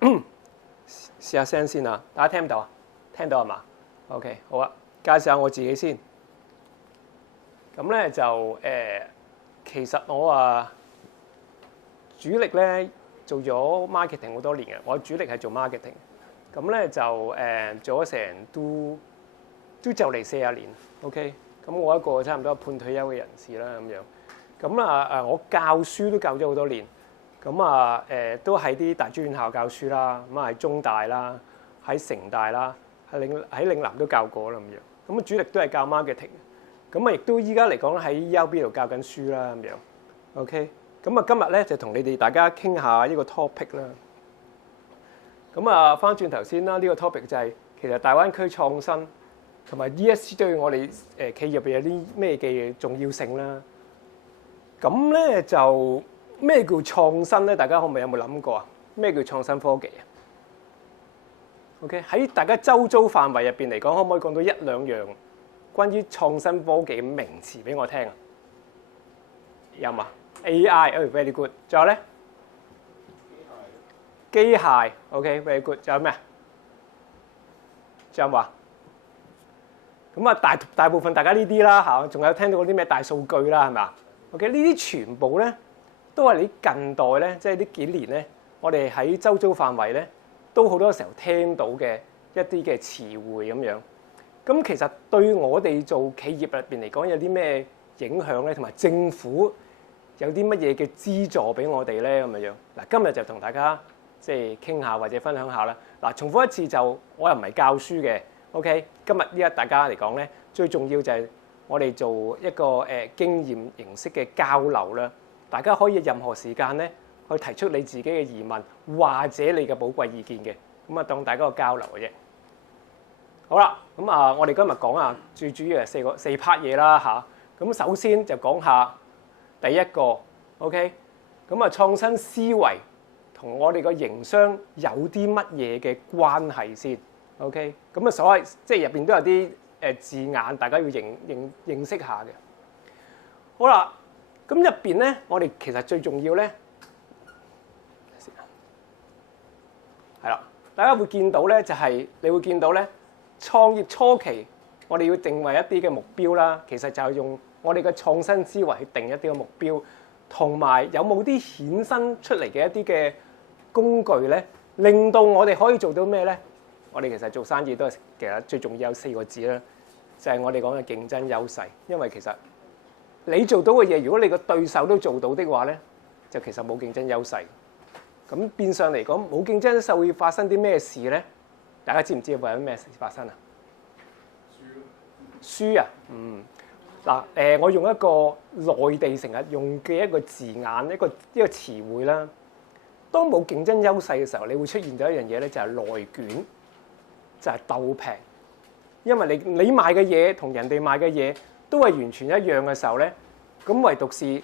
試下聲先啊！大家聽唔到啊？聽到係嘛 ？OK， 好啊。介紹下我自己先。咁咧就其實我主力咧做咗 marketing 好多年嘅。我主力係做 marketing。咁咧就做咗成都就嚟40年。OK， 咁我一個差唔多半退休嘅人士啦咁樣。咁我教書都教咗好多年。咁都喺啲大專院校教書啦，咁喺中大啦，喺城大啦，喺嶺南都教過啦咁樣。咁主力都係教 marketing。咁亦都依家嚟講喺 ELB 度教緊書啦咁樣。OK， 咁今日咧就同你哋大家傾下呢個 topic 啦。咁翻轉頭先啦，呢個 topic 就係其實大灣區創新同埋 ESG 對我哋企業有啲咩嘅重要性啦。咁咧就咩叫創新咧？大家有冇諗過啊？咩叫創新科技啊 ？OK， 喺大家周遭範圍入邊嚟講，可唔可以講到一兩樣關於創新科技嘅名詞俾我聽啊？有嘛 ？AI，very good。仲有咧？機械 ，OK，very good。仲有咩啊？仲有冇啊？咁大部分大家呢啲啦嚇，仲有聽到嗰啲咩大數據啦，係咪啊 ？OK， 呢啲全部咧。都係你近代咧，即係呢幾年咧，我哋喺周遭範圍咧，都好多時候聽到嘅一啲嘅詞彙咁樣。咁其實對我哋做企業入邊嚟講，有啲咩影響咧？同埋政府有啲乜嘢嘅資助俾我哋咧？咁樣。嗱，今日就同大家即係傾下或者分享下啦。嗱，重複一次就我又唔係教書嘅。OK， 今日依家大家嚟講咧，最重要就係我哋做一個經驗形式嘅交流啦。大家可以任何時間咧去提出你自己嘅疑問或者你嘅寶貴意見嘅，咁當大家個交流嘅啫。好啦，咁我哋今日講最主要係四 part 嘢啦嚇。咁首先就講下第一個 ，OK， 咁創新思維同我哋個營商有啲乜嘢嘅關係先 ？OK， 咁所謂即係入邊都有啲字眼，大家要認識下嘅。好啦。咁入邊咧，我哋其實最重要咧，係啦，大家會見到咧，就係你會見到咧，創業初期我哋要定位一啲嘅目標啦。其實就係用我哋嘅創新思維去定一啲嘅目標，同埋有冇啲衍生出嚟嘅一啲嘅工具咧，令到我哋可以做到咩咧？我哋其實做生意都係其實最重要有4個字啦，就係我哋講嘅競爭優勢，因為其實你做到嘅嘢，如果你個對手都做到的話咧，就其實冇競爭優勢。咁變相嚟講，冇競爭優勢會發生啲咩事咧？大家知唔知會有咩事發生啊？輸啊！我用一個內地成日用嘅一個字眼，一個詞彙啦。當冇競爭優勢嘅時候，你會出現咗一樣嘢咧，就係內卷，就係鬥平。因為你賣嘅嘢同人哋賣嘅嘢都係完全一樣嘅時候咧，咁唯獨是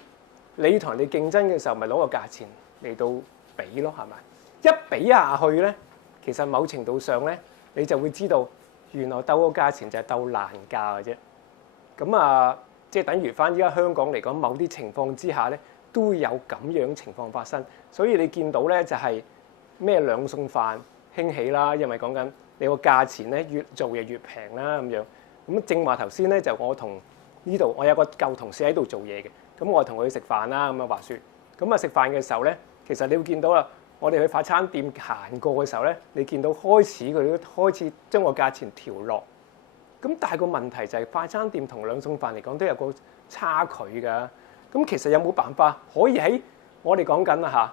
你同人哋競爭嘅時候，咪攞個價錢嚟到比咯，係咪？一比下去咧，其實某程度上咧，你就會知道原來鬥個價錢就係鬥爛價嘅啫。咁即係等於翻依家香港嚟講，某啲情況之下咧，都會有咁樣情況發生。所以你見到咧就係咩兩餸飯興起啦，因為講緊你個價錢咧越做嘢越平啦咁樣。咁正話頭先咧就我同呢度我有個舊同事喺度做嘢嘅，咁我同佢食飯啦咁話説。咁食飯嘅時候咧，其實你會見到啦，我哋去快餐店行過嘅時候咧，你見到開始佢都開始將個價錢調落。咁但係個問題就係快餐店同兩餸飯嚟講都有個差距㗎。咁其實有冇辦法可以喺我哋講緊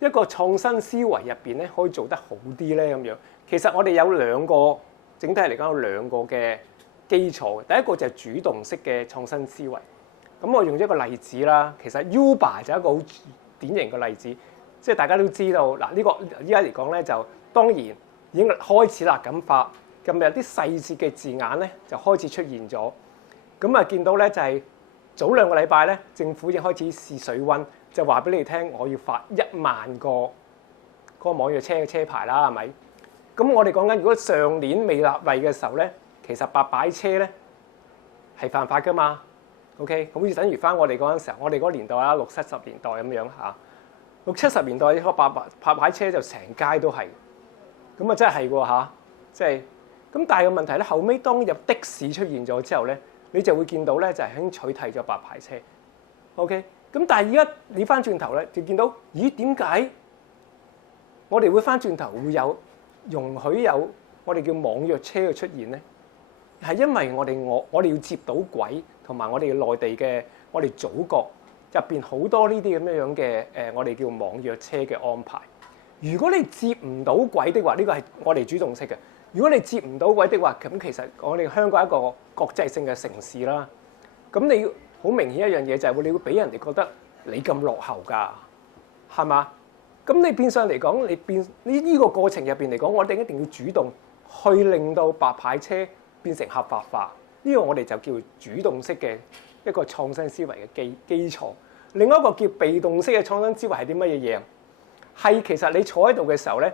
一個創新思維入邊咧，可以做得好啲咧咁樣？其實我哋有兩個，整體嚟講有兩個嘅基礎。第一個就係主動式嘅創新思維。咁我用一個例子啦，其實 Uber 就係一個好典型嘅例子，即係大家都知道嗱，呢個依家嚟講咧就當然已經開始啦咁發，咁有啲細節嘅字眼咧就開始出現咗。咁見到咧就係早2個禮拜咧，政府已經開始試水溫，就話俾你聽，我要發1萬個嗰個網約車嘅車牌啦，係咪？咁我哋講緊如果上年未立例嘅時候咧，其實白擺車咧係犯法噶嘛。OK， 好似等於翻我哋嗰陣時候，我哋嗰年代啦，60、70年代咁樣嚇，60、70年代個白擺車就成街都係。咁啊真係喎嚇，即係咁。但係個問題咧，後尾當入的士出現咗之後咧，你就會見到咧就係已經取締咗白牌車。OK， 咁但係而家你翻轉頭咧，就見到咦點解我哋會翻轉頭會有容許有我哋叫網約車嘅出現咧？係因為我哋要接到軌，同埋我哋內地嘅我哋祖國入邊好多呢啲咁樣嘅我哋叫網約車嘅安排。如果你接唔到軌的話，呢個係我哋主動式嘅。如果你接唔到軌的話，咁其實我哋香港係一個國際性嘅城市啦。咁你好明顯一樣嘢就係你會俾人哋覺得你咁落後㗎，係嘛？咁你變相嚟講，你變呢個過程入邊嚟講，我哋一定要主動去令到白牌車變成合法化。呢個我哋就叫主動式嘅一個創新思維嘅基礎。另外一個叫被動式嘅創新思維係啲乜嘢嘢啊？係其實你坐喺度嘅時候咧，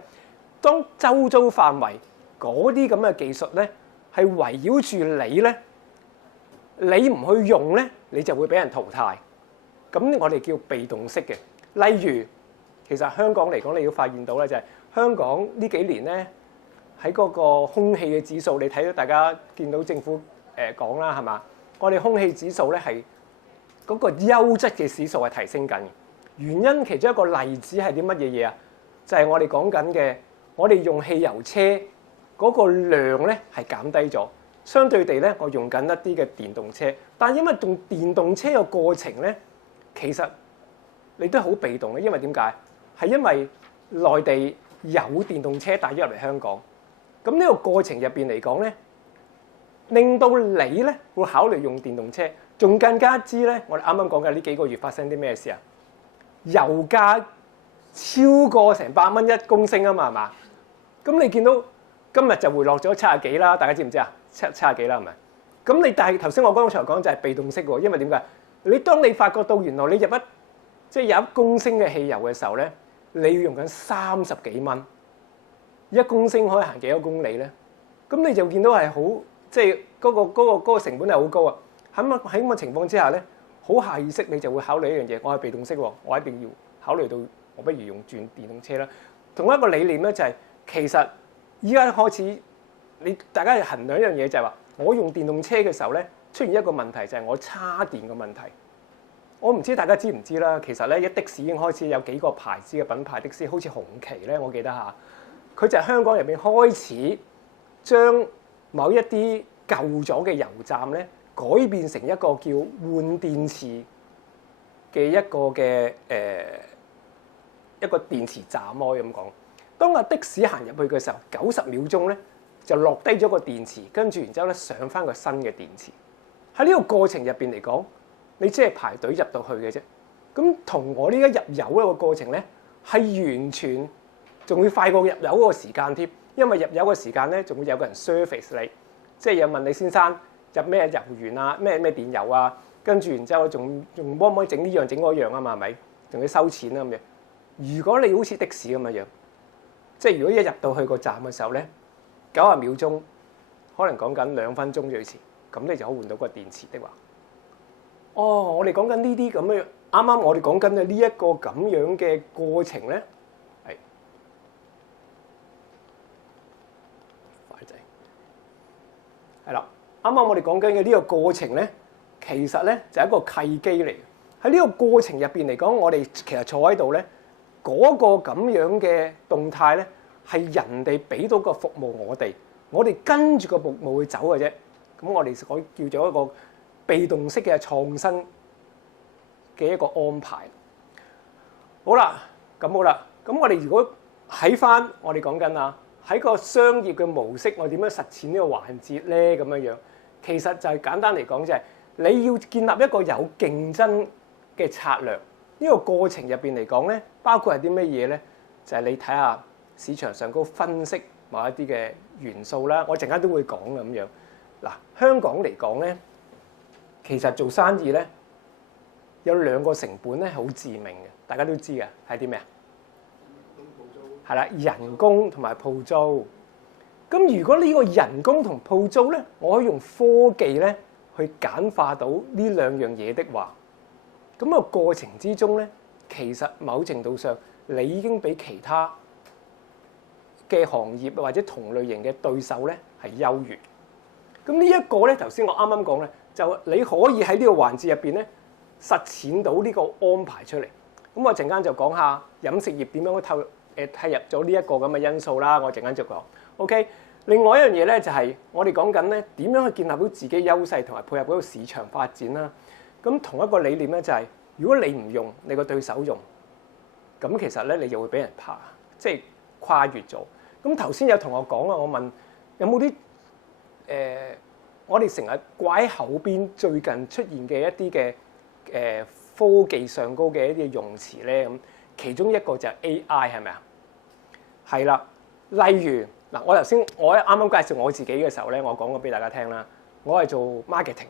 當周遭範圍嗰啲咁嘅技術咧係圍繞住你咧，你唔去用咧，你就會俾人淘汰。咁我哋叫被動式嘅。例如，其實香港嚟講，你要發現到咧就係香港呢幾年咧喺嗰個空氣嘅指數，你睇到大家見到政府講啦，係嘛？我哋空氣指數咧係嗰個優質嘅指數係提升緊嘅。原因其中一個例子係啲乜嘢嘢啊？就係我哋講緊嘅，我哋用汽油車嗰個量咧係減低咗，相對地咧，我用緊一啲嘅電動車。但因為用電動車嘅過程咧，其實你都好被動嘅，因為點解？係因為內地有電動車帶咗入嚟香港，咁呢個過程入邊嚟講咧，令到你咧會考慮用電動車，仲更加知咧，我哋啱啱講嘅呢幾個月發生啲咩事啊？油價超過成100蚊1公升啊嘛，係嘛？咁你見到今日就回落咗70幾啦，大家知唔知啊？70幾啦，係咪？咁你但係頭先我剛才講就係被動式喎，因為點解？當你發覺到原來你入有1公升嘅汽油嘅時候咧，你要用緊30幾蚊，1公升可以行幾多公里咧？咁你就見到係好嗰個成本係好高啊！喺咁嘅情況之下咧，好下意識你就會考慮一樣嘢，我係被動式喎，我一定要考慮到我不如用轉電動車啦。同一個理念咧就係其實依家開始大家要衡量一樣嘢就係話，我用電動車嘅時候咧出現一個問題就係我叉電嘅問題。我唔知大家知唔知啦，其實咧的士已經開始有幾個牌子嘅品牌的士，好似紅旗咧，我記得下，佢就係香港入邊開始將某一啲舊咗嘅油站咧，改變成一個叫換電池嘅一個電池站咯，可以咁講。當的士行入去嘅時候，90秒鐘咧就落低咗個電池，跟住然之後咧上翻個新嘅電池。喺呢個過程入邊嚟講，你只係排隊入到去嘅啫。咁同我呢家入油一個過程咧，係完全仲會快過入油嗰個時間添。因為入油嘅時間咧，仲會有個人 service 你，即係有問你先生入咩油源啊，咩電油啊，跟住然之後仲可唔可以整呢樣整嗰樣啊嘛，係咪？仲要收錢啊咁樣。如果你好似的士咁樣，即係如果一入到去個站嘅時候咧，90秒鐘，可能講緊2分鐘最遲，咁你就可以換到個電池的話。哦，我哋講緊呢啲咁嘅，啱啱我哋講緊嘅呢一個咁樣嘅過程咧，係快仔，係啦。啱啱我哋講緊嘅呢個過程咧，其實咧就係一個契機嚟。喺呢個過程入邊嚟講，我哋其實坐喺度咧，嗰個咁樣嘅動態咧，係人哋俾到個服務我哋跟住個服務去走嘅啫。咁我哋叫做一個被動式嘅創新嘅一個安排。好啦，咁我哋如果喺翻我哋講緊啊，喺個商業嘅模式，我點樣實踐呢個環節咧？咁樣其實就係簡單嚟講，就係你要建立一個有競爭嘅策略。呢個過程入邊嚟講咧，包括係啲乜嘢咧？就係你睇下市場上高分析某一啲嘅元素啦。我陣間都會講嘅咁樣。嗱，香港嚟講咧，其實做生意咧有2個成本咧係好致命嘅，大家都知嘅係啲咩啊？係啦，人工同埋鋪租。咁如果呢個人工同鋪租咧，我可以用科技咧去簡化到呢2樣嘢的話，咁個過程之中咧，其實某程度上你已經比其他嘅行業或者同類型嘅對手咧係優越。咁呢一個咧，頭先我啱啱講咧，就你可以喺呢個環節入邊咧實踐到呢個安排出嚟。咁我陣間就講下飲食業點樣去替入咗呢一個咁嘅因素啦。我陣間就講。OK， 另外一樣嘢咧就係我哋講緊咧點樣去建立到自己優勢同埋配合嗰個市場發展啦。咁同一個理念咧就係，如果你唔用，你個對手用，咁其實咧你就會俾人即係跨越咗。咁頭先有同學講啊，我問有冇啲我哋成日掛喺口邊最近出現嘅一啲嘅科技上高嘅一啲用詞咧，咁其中一個就係 AI 係咪啊？係啦，例如嗱，我啱啱介紹我自己嘅時候咧，我講過俾大家聽啦，我係做 marketing。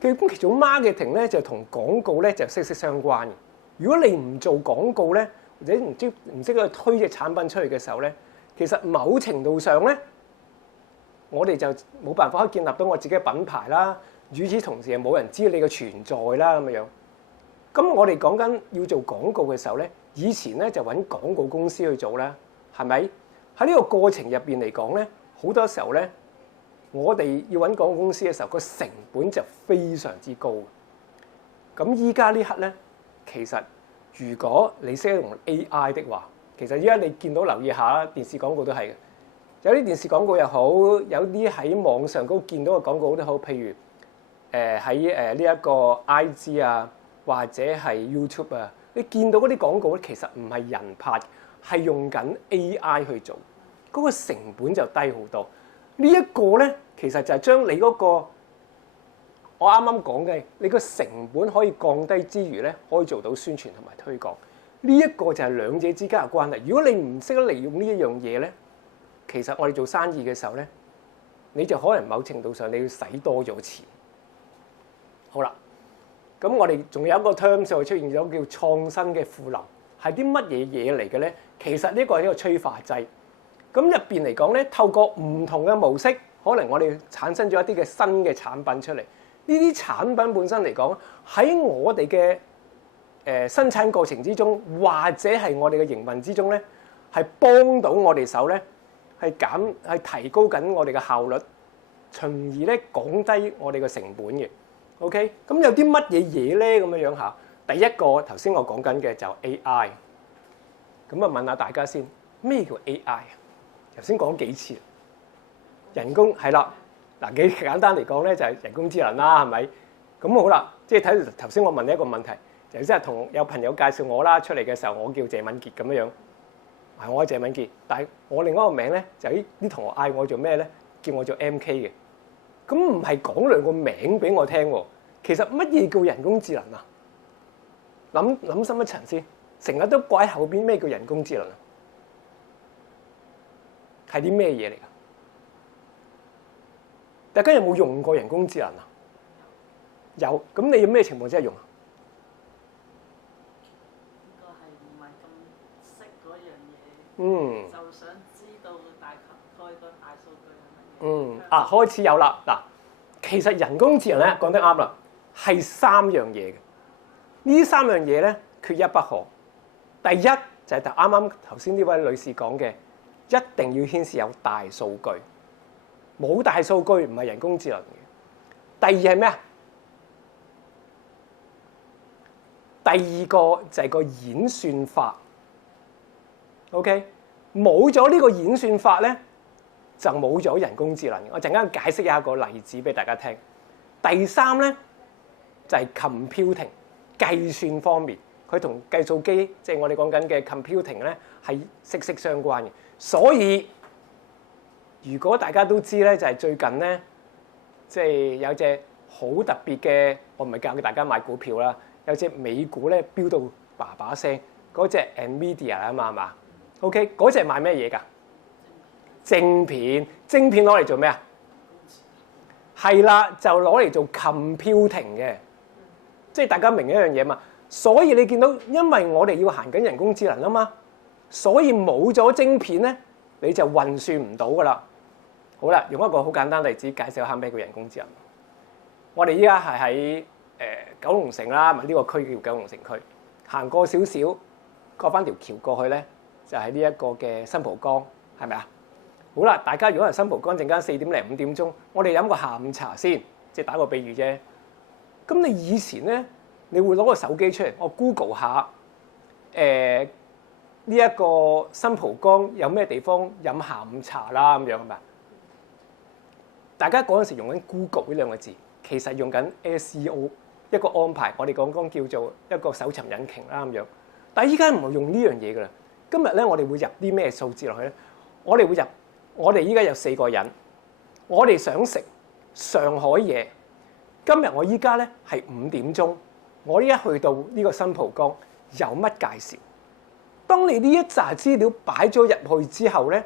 咁其中 marketing 咧就同廣告咧就息息相關嘅。如果你唔做廣告咧，或者唔識去推隻產品出去嘅時候咧，其實某程度上咧，我哋就冇辦法可以建立到我自己嘅品牌啦。與此同時，又冇人知你嘅存在啦咁樣。咁我哋講緊要做廣告嘅時候咧，以前咧就揾廣告公司去做啦，係咪？喺呢個過程入邊嚟講咧，好多時候咧，我哋要揾廣告公司嘅時候，個成本就非常之高。咁依家呢刻咧，其實如果你識得用 AI 的話，其實依家你見到留意下啦，電視廣告都係嘅。有啲電視廣告又好，有啲喺網上嗰見到嘅廣告都好，譬如喺呢一個 IG 啊，或者係 YouTube 啊，你見到嗰啲廣告咧，其實唔係人拍，係用緊 AI 去做，嗰個成本就低好多。呢一個咧，其實就係將你嗰個我啱啱講嘅，你個成本可以降低之餘咧，可以做到宣傳同埋推廣。呢一個就係兩者之間嘅關係。如果你唔識得利用呢一樣嘢咧，其實我哋做生意嘅時候咧，你就可能某程度上你要使多咗錢。好啦，咁我哋仲有一個 term 就出現咗叫創新嘅賦能，係啲乜嘢嘢嚟嘅咧？其實呢個係一個催化劑。咁入邊嚟講咧，透過唔同嘅模式，可能我哋產生咗一啲嘅新嘅產品出嚟。呢啲產品本身嚟講，喺我哋嘅生產過程之中，或者係我哋嘅營運之中咧，係幫到我哋手咧，係提高緊我哋嘅效率，從而咧降低我哋嘅成本嘅。OK， 咁有啲乜嘢嘢咧咁樣嚇？第一個頭先我講緊嘅就 AI。咁啊問下大家先，咩叫 AI 啊？頭先講幾次，人工係啦，嗱幾簡單嚟講咧就係人工智能啦，係咪？咁好啦，即係睇頭先我問你一個問題，就即係同有朋友介紹我啦，出嚟嘅時候我叫謝敏傑咁樣樣，係我係謝敏傑，但係我另外一個名咧就啲同學嗌我做咩咧？叫我做 MK 嘅，咁唔係講兩個名俾我聽喎。其實乜嘢叫人工智能啊？諗深一層先，成日都掛喺後邊咩叫人工智能啊？係啲咩嘢嚟㗎？大家有冇用過人工智能啊？有，咁你有咩情況之下用啊？應該係唔係咁識嗰樣嘢，就想知道大概個大數據係乜嘢。開始有啦。嗱，其實人工智能咧講得啱啦，係三樣嘢嘅。呢三樣嘢咧缺一不可。第一就係啱啱頭先呢位女士講嘅。一定要牽涉有大數據，冇大數據唔係人工智能嘅。第二係咩啊？第二個就係個演算法。OK， 冇咗呢個演算法咧，就冇咗人工智能。我陣間解釋一下個例子俾大家聽。第三咧就係 computing 計算方面，佢同計數機即係我哋講緊嘅 computing 咧係息息相關嘅。所以，如果大家都知咧，就係最近咧，即係有隻好特別嘅，我唔係教大家買股票啦，有隻美股咧飆到叭叭聲，嗰隻 Nvidia 啊嘛，係嘛 ？OK， 嗰隻賣咩嘢㗎？晶片，晶片攞嚟做咩啊？係啦，就攞嚟做 computing 嘅，即係大家明一樣嘢嘛。所以你見到，因為我哋要行緊人工智能啊嘛。所以冇咗晶片咧，你就運算唔到噶啦。好啦，用一個好簡單例子介紹下咩叫人工智能。我哋依家係喺九龍城啦，咪呢個區叫九龍城區。行過少少，過翻條橋過去咧，就係呢一個嘅新蒲崗係咪啊？好啦，大家如果係新蒲崗陣間4點零5點鐘，我哋飲個下午茶先，即係打個比喻啫。咁你以前咧，你會攞個手機出嚟，我 Google 下呢一個新蒲崗有咩地方飲下午茶啦咁樣係咪？大家嗰陣時用緊 Google 呢兩個字，其實用緊 SEO 一個安排，我哋講叫做一個搜尋引擎啦咁樣。但係依家唔係用呢樣嘢㗎啦。今日咧，我哋會入啲咩數字落去咧？我哋會入，我哋依家有4個人，我哋想食上海嘢。今日我依家咧係5點鐘，我依家去到呢個新蒲崗有乜介紹？當你呢一紮資料擺咗入去之後咧，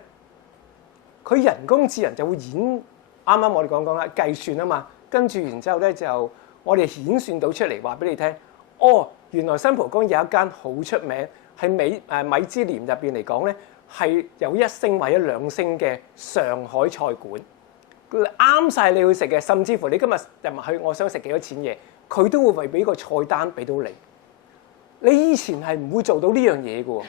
佢人工智能就會啱啱我哋講啦，計算啊嘛，跟住然之後咧就我哋顯算到出嚟話俾你聽，哦，原來新蒲崗有一間好出名，係米芝蓮入邊嚟講咧係有1星或者2星嘅上海菜館，啱晒你去食嘅，甚至乎你今日入埋去，我想食幾多錢嘢，佢都會俾個菜單俾到你。你以前係唔會做到呢樣嘢嘅喎。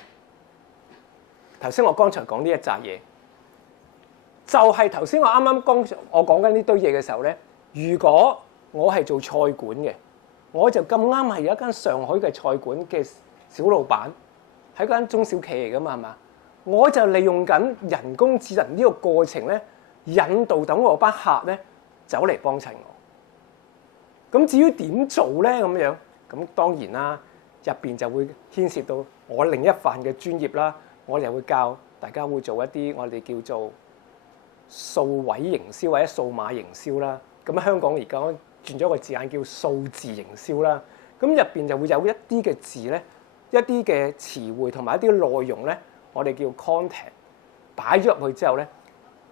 頭先我剛才講呢一紮嘢，就係頭先我啱啱我講緊呢堆嘢嘅時候咧，如果我係做菜館嘅，我就咁啱係有一間上海嘅菜館嘅小老闆，係間中小企嚟㗎嘛，係嘛？我就利用緊人工智能呢個過程咧，引導等我班客咧走嚟幫襯我。咁至於點做咧咁樣，咁當然啦，入邊就會牽涉到我另一範嘅專業啦。我哋會教大家會做一啲我哋叫做數位營銷或者數碼營銷啦。咁香港而家轉咗個字眼叫數字營銷啦。咁入邊就會有一啲嘅字咧，一啲嘅詞彙同埋一啲內容咧，我哋叫 content 擺咗入去之後咧，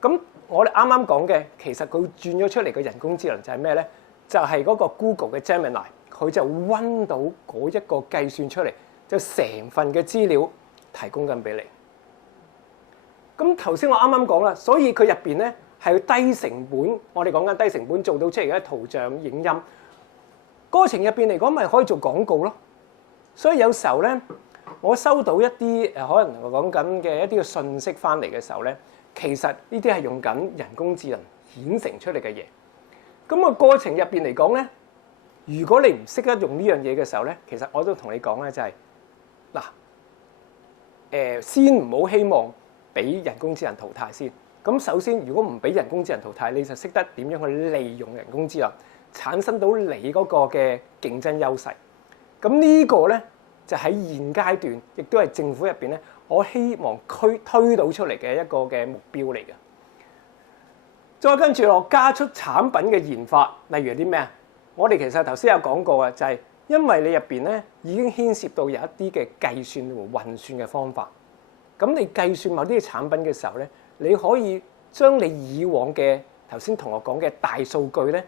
咁我哋啱啱講嘅其實佢轉咗出嚟嘅人工智能就係咩咧？就係嗰個 Google 嘅 Gemini， 佢就溫到嗰一個計算出嚟，就成份嘅資料提供緊俾你。咁頭先我啱啱講啦，所以佢入邊咧係低成本，我哋講緊低成本做到出嚟嘅圖像、影音過程入邊嚟講，咪可以做廣告咯。所以有時候咧，我收到一啲可能我講緊嘅一啲嘅信息翻嚟嘅時候咧，其實呢啲係用緊人工智能顯成出嚟嘅嘢。咁個過程入邊嚟講咧，如果你唔識得用呢樣嘢嘅時候咧，其實我都同你講咧，就係嗱，先唔好希望俾人工智能淘汰先。咁首先，如果唔俾人工智能淘汰，你就識得點樣去利用人工智能，產生到你嗰個嘅競爭優勢。咁呢個咧就喺現階段，亦都係政府入邊咧，我希望推到出嚟嘅一個嘅目標嚟嘅。再跟住落加速產品嘅研發，例如啲咩啊？我哋其實頭先有講過嘅，就係因為你入邊咧已經牽涉到有一啲嘅計算同運算嘅方法。咁你計算某啲嘅產品嘅時候咧，你可以將你以往嘅頭先同我講嘅大數據咧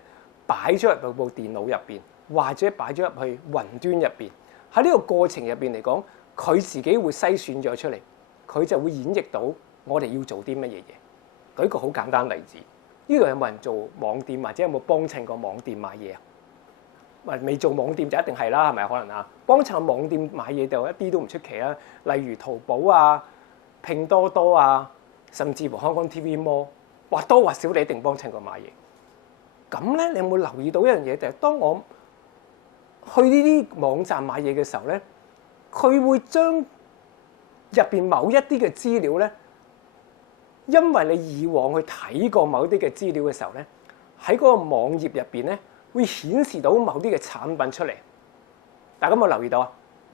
擺咗入部電腦入邊，或者擺咗入去雲端入邊。喺呢個過程入邊嚟講，佢自己會篩選咗出嚟，佢就會演繹到我哋要做啲乜嘢嘢。舉一個好簡單例子。呢度有冇人做網店，或者有冇幫襯過網店買嘢啊？未做網店就一定係啦，係咪可能啊？幫襯網店買嘢就一啲都唔出奇啦。例如淘寶啊、拼多多啊，甚至乎香港 TV Mall， 或多或少你一定幫襯過買嘢。咁咧，你有冇留意到一樣嘢？就係當我去呢啲網站買嘢嘅時候咧，佢會將入邊某一啲嘅資料咧。因為你以往去睇過某啲嘅資料嘅時候咧，喺嗰個網頁入邊咧會顯示到某啲嘅產品出嚟。大家有冇留意到啊？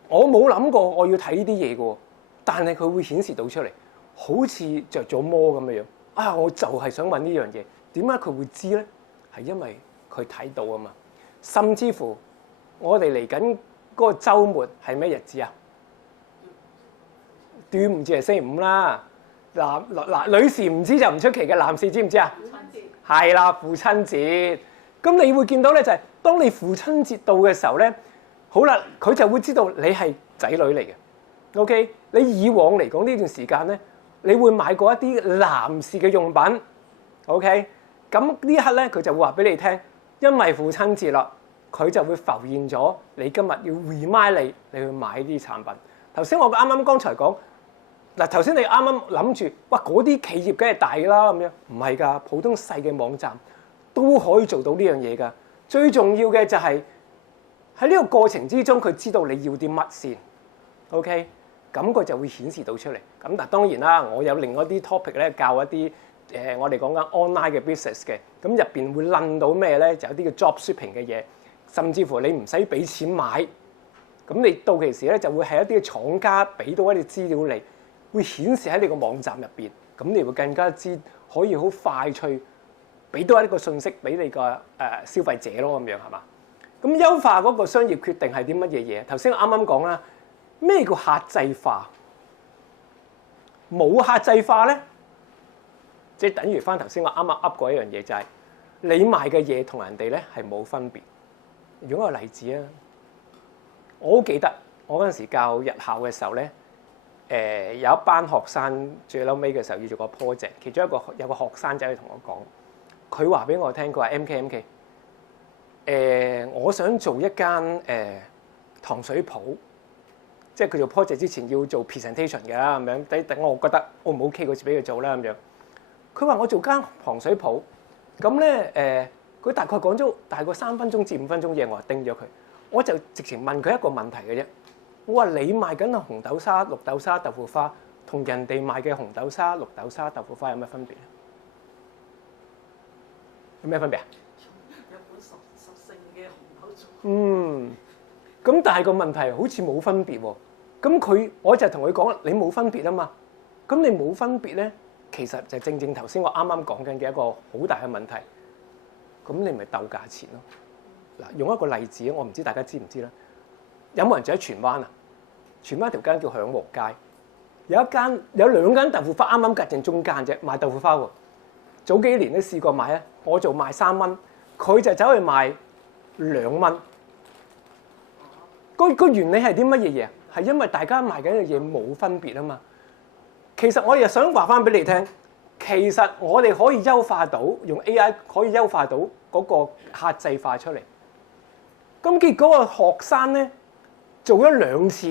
我冇諗過我要睇呢啲嘢嘅喎，但係佢會顯示到出嚟，好似着咗魔咁嘅樣。啊，我就係想問呢樣嘢，點解佢會知咧？係因為佢睇到啊嘛。甚至乎我哋嚟緊嗰個週末係咩日子啊？端午節係星期5啦。嗱，女士唔知就唔出奇嘅，男士知唔知啊？父親節係啦，父親節。咁你會見到咧，就係當你父親節到嘅時候咧，好啦，佢就會知道你係仔女嚟嘅。OK，你以往嚟講呢段時間咧，你會買過一啲男士嘅用品。OK，咁呢一刻咧，佢就會話俾你聽，因為父親節啦，佢就會浮現咗你今日要 remind你去買呢啲產品。頭先我啱啱剛才講。嗱，頭先你啱啱諗住，哇嗰啲企業梗係大啦咁樣，唔係㗎，普通細嘅網站都可以做到呢樣嘢㗎。最重要嘅就係喺呢個過程之中，佢知道你要啲乜先 ，OK？ 咁佢就會顯示到出嚟。咁嗱當然啦，我有另外一啲 topic 咧，教一啲我哋講緊 online 嘅 business 嘅，咁入邊會論到咩咧？就有啲叫 job shipping 嘅嘢，甚至乎你唔使俾錢買，咁你到期時咧就會係一啲廠家俾到一啲資料你，會顯示喺你個網站入邊，咁你會更加知可以好快脆俾到一個信息俾你個消費者咯，咁樣係嘛？咁優化嗰個商業決定係啲乜嘢嘢？頭先我啱啱講啦，咩叫客製化？冇客製化咧，即係等於翻頭先我啱啱噏過一樣嘢，就係你賣嘅嘢同人哋咧係冇分別。用一個例子啊，我好記得我嗰陣時教日校嘅時候咧，有一班學生最嬲尾嘅時候要做個 project， 其中有個學生仔去同我講，佢話俾我聽，佢話 MK，我想做一間糖水鋪，即係佢做 project 之前要做 presentation 嘅啦，咁樣等我覺得 O 唔 OK 嗰時俾佢做啦，咁樣。佢話我做間糖水鋪，咁咧佢大概講咗大概3分鐘至5分鐘嘢，我就叮咗佢，我就直情問佢一個問題嘅啫。我話你賣緊嘅紅豆沙、綠豆沙、豆腐花，同人哋賣嘅紅豆沙、綠豆沙、豆腐花有咩分別咧？有咩分別啊？有本實性嘅紅豆做。咁但係個問題好似冇分別喎。咁我就同佢講，你冇分別啊嘛。咁你冇分別咧，其實就正頭先我啱啱講緊嘅一個好大嘅問題。咁你咪鬥價錢咯。嗱，用一個例子，我唔知大家知唔知啦。有冇人住喺荃灣啊？荃灣條街叫享和街，有兩間豆腐花啱啱隔正中間啫，賣豆腐花喎。早幾年都試過買啊，我做賣3蚊，佢就走去賣2蚊。個原理係啲乜嘢嘢？係因為大家賣緊嘅嘢冇分別啊嘛。其實我又想話翻俾你聽，其實我哋可以優化到用 AI 可以優化到嗰個客製化出嚟。咁結果個學生咧做咗2次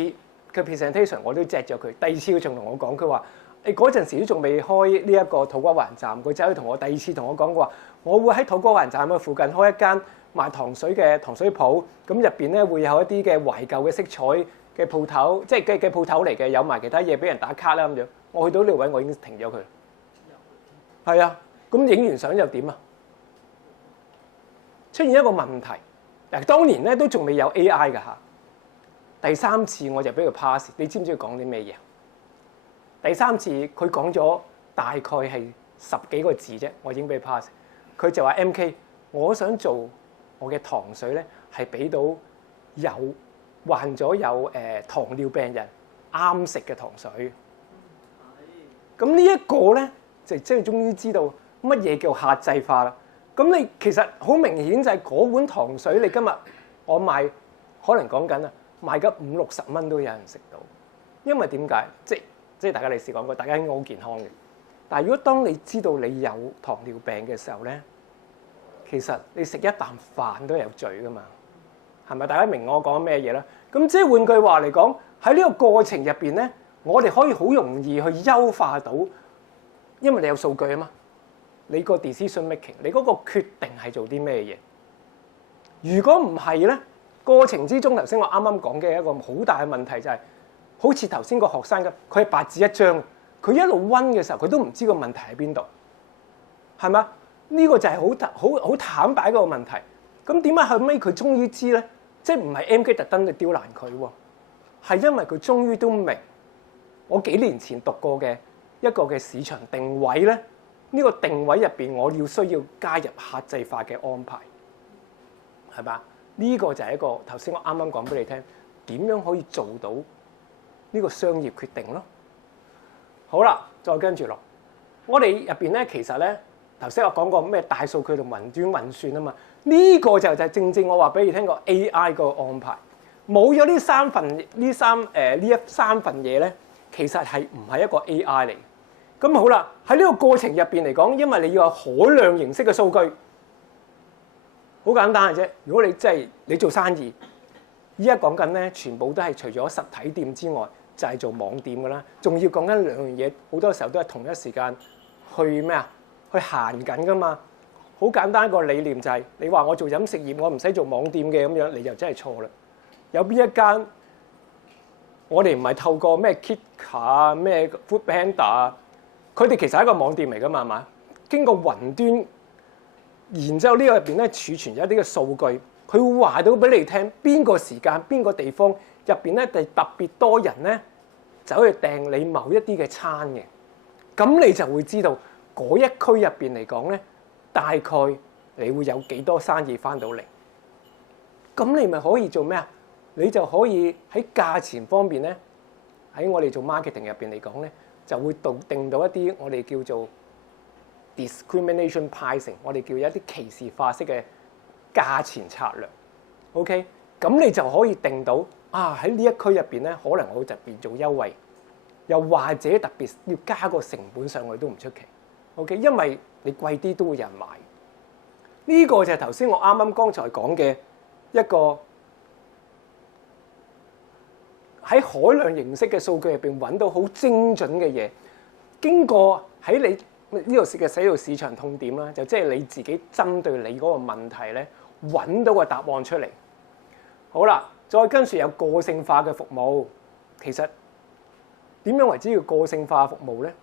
嘅 presentation， 我都錫咗佢。第2次佢仲同我講，佢話嗰陣時都仲未開呢一個土瓜灣站，佢走去同我第2次同我講，佢話我會喺土瓜灣站嘅附近開一間賣糖水嘅糖水鋪，咁入邊咧會有一啲嘅懷舊嘅色彩嘅鋪頭，即係嘅鋪頭嚟嘅，有埋其他嘢俾人打卡啦咁樣。我去到呢個位，我已經停咗佢。係啊，咁影完相又點啊？出現一個問題，嗱，當年咧都仲未有 AI 㗎嚇。第3次我就俾佢 pass， 你知唔知佢講啲咩嘢？第3次佢講咗大概係10幾個字啫，我已經俾佢 pass。佢就話 MK， 我想做我嘅糖水咧，係俾到患咗有糖尿病人啱食嘅糖水。咁呢一個咧，就即係終於知道乜嘢叫客製化啦。咁你其實好明顯就係嗰碗糖水，你今日我賣可能講緊啊，賣緊50-60蚊都有人食到。因為點解？即係大家歷史講過，大家應該好健康嘅。但係如果當你知道你有糖尿病嘅時候咧，其實你食一啖飯都有罪噶嘛，係咪？大家明我講咩嘢啦？咁即係換句話嚟講，喺呢個過程入邊咧，我哋可以好容易去優化到，因為你有數據啊嘛。你個 decision making， 你嗰個決定係做啲咩嘢？如果唔係咧，過程之中頭先我啱啱講嘅一個好大嘅問題就係，好似頭先個學生咁，佢係白紙一張，佢一路溫嘅時候，佢都唔知個問題喺邊度，係嘛？呢個就係好坦白一個問題。咁點解後尾佢終於知咧？即係唔係 MK 特登去刁難佢喎？係因為佢終於都明，我幾年前讀過嘅一個嘅市場定位咧，呢個定位入邊我需要加入客製化嘅安排，係嘛？呢個就係一個頭先我啱啱講俾你聽，點樣可以做到呢個商業決定咯？好啦，再跟住落，我哋入邊咧，其實咧頭先我講過咩大數據同雲端運算啊嘛，呢個就正正我話俾你聽個 AI 個安排，冇咗呢三份嘢咧，其實係唔係一個 AI 嚟？咁好啦，喺呢個過程入邊嚟講，因為你要有海量形式嘅數據，好簡單嘅啫。如果你真係你做生意，依家講緊咧，全部都係除咗實體店之外，就係做網店㗎啦，仲要講緊兩樣嘢，好多時候都係同一時間去咩啊？去行緊㗎嘛。好簡單一個理念就係，你話我做飲食業，我唔使做網店嘅咁樣，你就真係錯啦。有邊一間我哋唔係透過咩 Kitka 啊、咩 Foodpanda 啊，佢哋其實係一個網店嚟㗎嘛，係嘛？經過雲端，然之後呢個入邊咧儲存咗一啲嘅數據，佢會話到俾你聽邊個時間、邊個地方入邊咧係特別多人咧走去訂你某一啲嘅餐嘅，咁你就會知道嗰一區入邊嚟講咧，大概你會有幾多生意翻到嚟，咁你咪可以做咩啊？你就可以喺價錢方面咧，喺我哋做 marketing 入邊嚟講咧，就會定到一啲我哋叫做 discrimination pricing， 我哋叫一啲歧視化式嘅價錢策略。OK， 咁你就可以定到啊喺呢一區入邊咧，可能我會特別做優惠，又或者特別要加個成本上去都唔出奇。OK， 因為你貴啲都會有人買。呢個就係頭先我啱啱剛才講嘅一個喺海量形式嘅數據入邊揾到好精準嘅嘢，經過喺你呢度嘅寫到市場痛點啦，就即係你自己針對你嗰個問題咧揾到個答案出嚟。好啦，再跟住有個性化嘅服務，其實點樣為之叫個性化服務咧？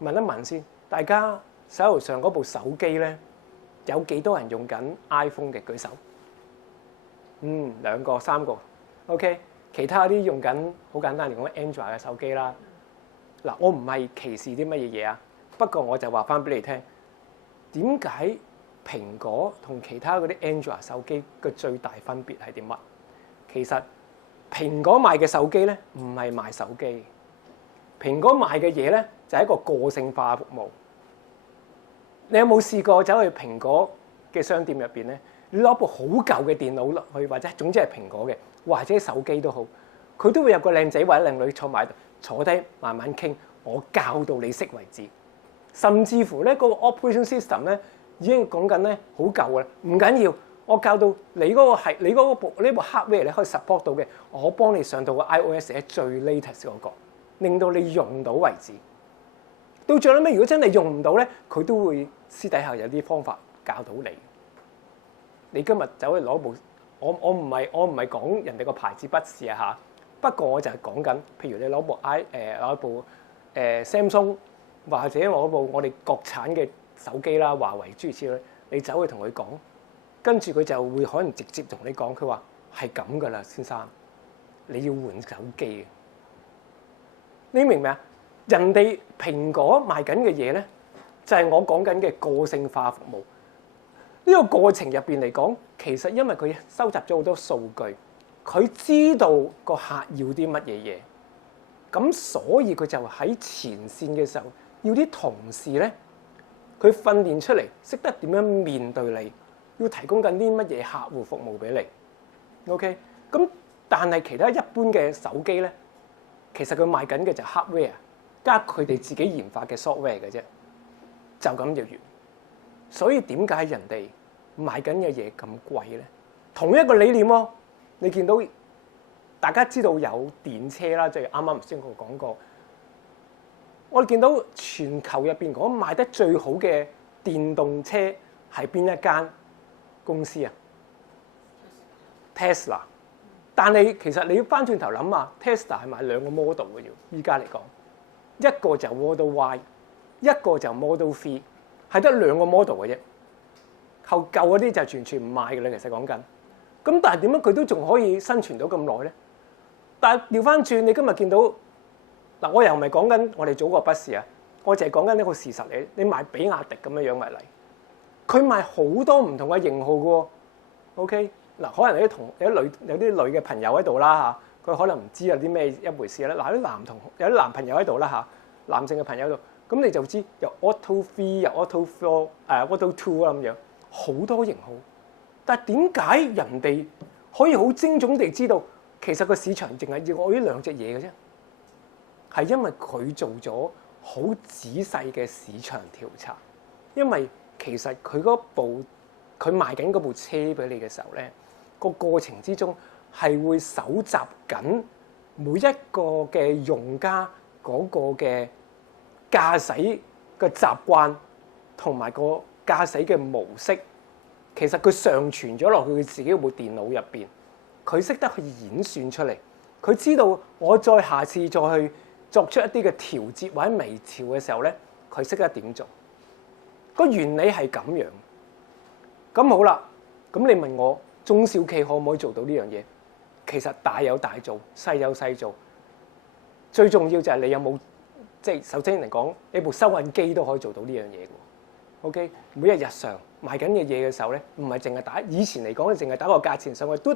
問一問先，大家手頭上嗰部手機咧，有幾多人用緊 iPhone 嘅舉手？2個、3個 ，OK。其他啲用緊好簡單嚟講 Android 嘅手機啦。嗱，我唔係歧視啲乜嘢嘢啊，不過我就話翻俾你聽，點解蘋果同其他嗰啲 Android 手機嘅最大分別係啲乜？其實蘋果賣嘅手機咧，唔係賣手機，蘋果賣嘅嘢咧就係一個個性化服務。你有冇試過走去蘋果嘅商店入邊咧？你攞部好舊嘅電腦落去，或者總之係蘋果嘅，或者手機都好，佢都會有個靚仔或者靚女坐埋度，坐低慢慢傾，我教到你識為止。甚至乎咧，嗰個 operation system 咧已經講緊咧好舊㗎啦，唔緊要，我教到你嗰個係你嗰部呢部 hardware 你可以 support 到嘅，我幫你上到個 iOS 喺最 latest 嗰個，令到你用到為止。到最後尾，如果真係用唔到咧，佢都會私底下有啲方法教到你。你今日走去攞部，我唔係講人哋個牌子不是啊嚇，不過我就係講緊，譬如你攞部攞部Samsung 或者攞部我哋國產嘅手機啦，華為諸如此類，你走去同佢講，跟住佢就會可能直接同你講，佢話係咁噶啦，先生，你要換手機嘅。你明唔明啊？人哋蘋果賣緊嘅嘢咧，就係我講緊嘅個性化服務。呢個過程入邊嚟講，其實因為佢收集咗好多數據，佢知道個客要啲乜嘢嘢，咁所以佢就喺前線嘅時候，要啲同事咧，佢訓練出嚟識得點樣面對你，要提供緊啲乜嘢客戶服務俾你。OK， 咁但係其他一般嘅手機咧，其實佢賣緊嘅就 hardware 加佢哋自己研發嘅 software 嘅啫，就咁就完。所以點解人哋賣緊嘅嘢咁貴咧？同一個理念喎，你見到大家知道有電車啦，即係啱啱先我講過，我哋見到全球入邊講賣得最好嘅電動車係邊一間公司啊 ？Tesla。但係其實你要翻轉頭諗啊 ，Tesla 係賣2個 model 嘅要，依家嚟講，一個就 Model Y， 一個就 Model 3。係得2個 model 嘅啫，後舊嗰啲就完全唔賣嘅啦。其實講緊，咁但係點解佢都仲可以生存到咁耐咧？但係調翻轉，你今日見到嗱，我又唔係講緊我哋祖國不是啊，我淨係講緊呢個事實嚟。你賣比亞迪咁樣為例，佢賣好多唔同嘅型號嘅喎。OK，嗱，可能有啲女嘅朋友喺度啦嚇，佢可能唔知有啲咩一回事啦。嗱，有啲男朋友喺度啦嚇，男性嘅朋友喺度。咁你就知有 Auto 3、有 Auto 4、Auto 2啊咁樣，好多型號。但係點解人哋可以好精準地知道，其實個市場淨係要我呢2隻嘢嘅啫？係因為佢做咗好仔細嘅市場調查。因為其實佢賣緊嗰部車俾你嘅時候咧，個過程之中係會搜集緊每一個嘅用家嗰個嘅駕駛嘅習慣同埋個駕駛嘅模式，其實佢上傳咗落去佢自己部電腦入邊，佢識得去演算出嚟，佢知道我再下次再去作出一啲嘅調節或者微調嘅時候咧，佢識得點做。個原理係咁樣。咁好啦，咁你問我中小企可唔可以做到呢樣嘢？其實大有大做，細有細做。最重要就係你有冇，即係首先嚟講，你部收銀機都可以做到呢樣嘢嘅。OK， 每日常賣緊嘅嘢嘅時候咧，唔係淨係打，以前嚟講，淨係打個價錢上去，都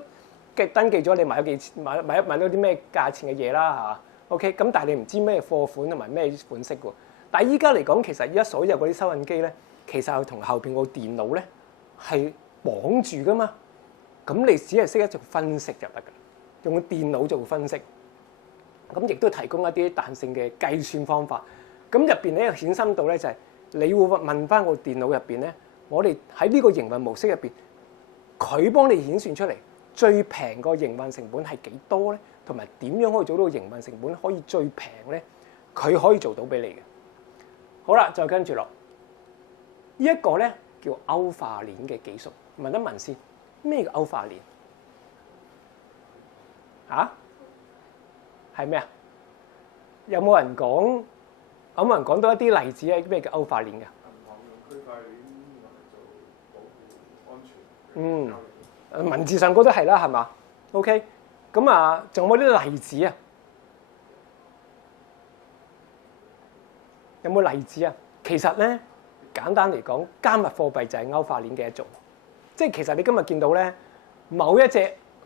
嘅登記咗你買咗幾錢，買到啲咩價錢嘅嘢啦嚇。OK， 咁但係你唔知咩貨款同埋咩款式喎。但係依家嚟講，其實依家所有嗰啲收銀機咧，其實係同後邊個電腦咧係綁住噶嘛。咁你只係識得做分析就得㗎，用電腦做分析。咁亦都提供一啲彈性嘅計算方法。咁入邊咧衍生到咧就係你會問翻個電腦入邊咧，我哋喺呢個營運模式入邊，佢幫你演算出嚟最平個營運成本係幾多咧？同埋點樣可以做到營運成本可以最平咧？佢可以做到俾你嘅。好啦，再跟住落呢一個咧叫歐化鏈嘅技術。問一問先，咩叫歐化鏈？嚇？係咩啊？有冇人講？有冇人講到一啲例子咧？咩叫歐化鏈嘅？銀行用區塊鏈嚟做保護安全。文字上嗰都係啦，係嘛 ？OK， 咁啊，仲有冇啲例子啊？有冇例子啊？其實咧，簡單嚟講，加密貨幣就係歐化鏈嘅一種。即係其實你今日見到咧，某一隻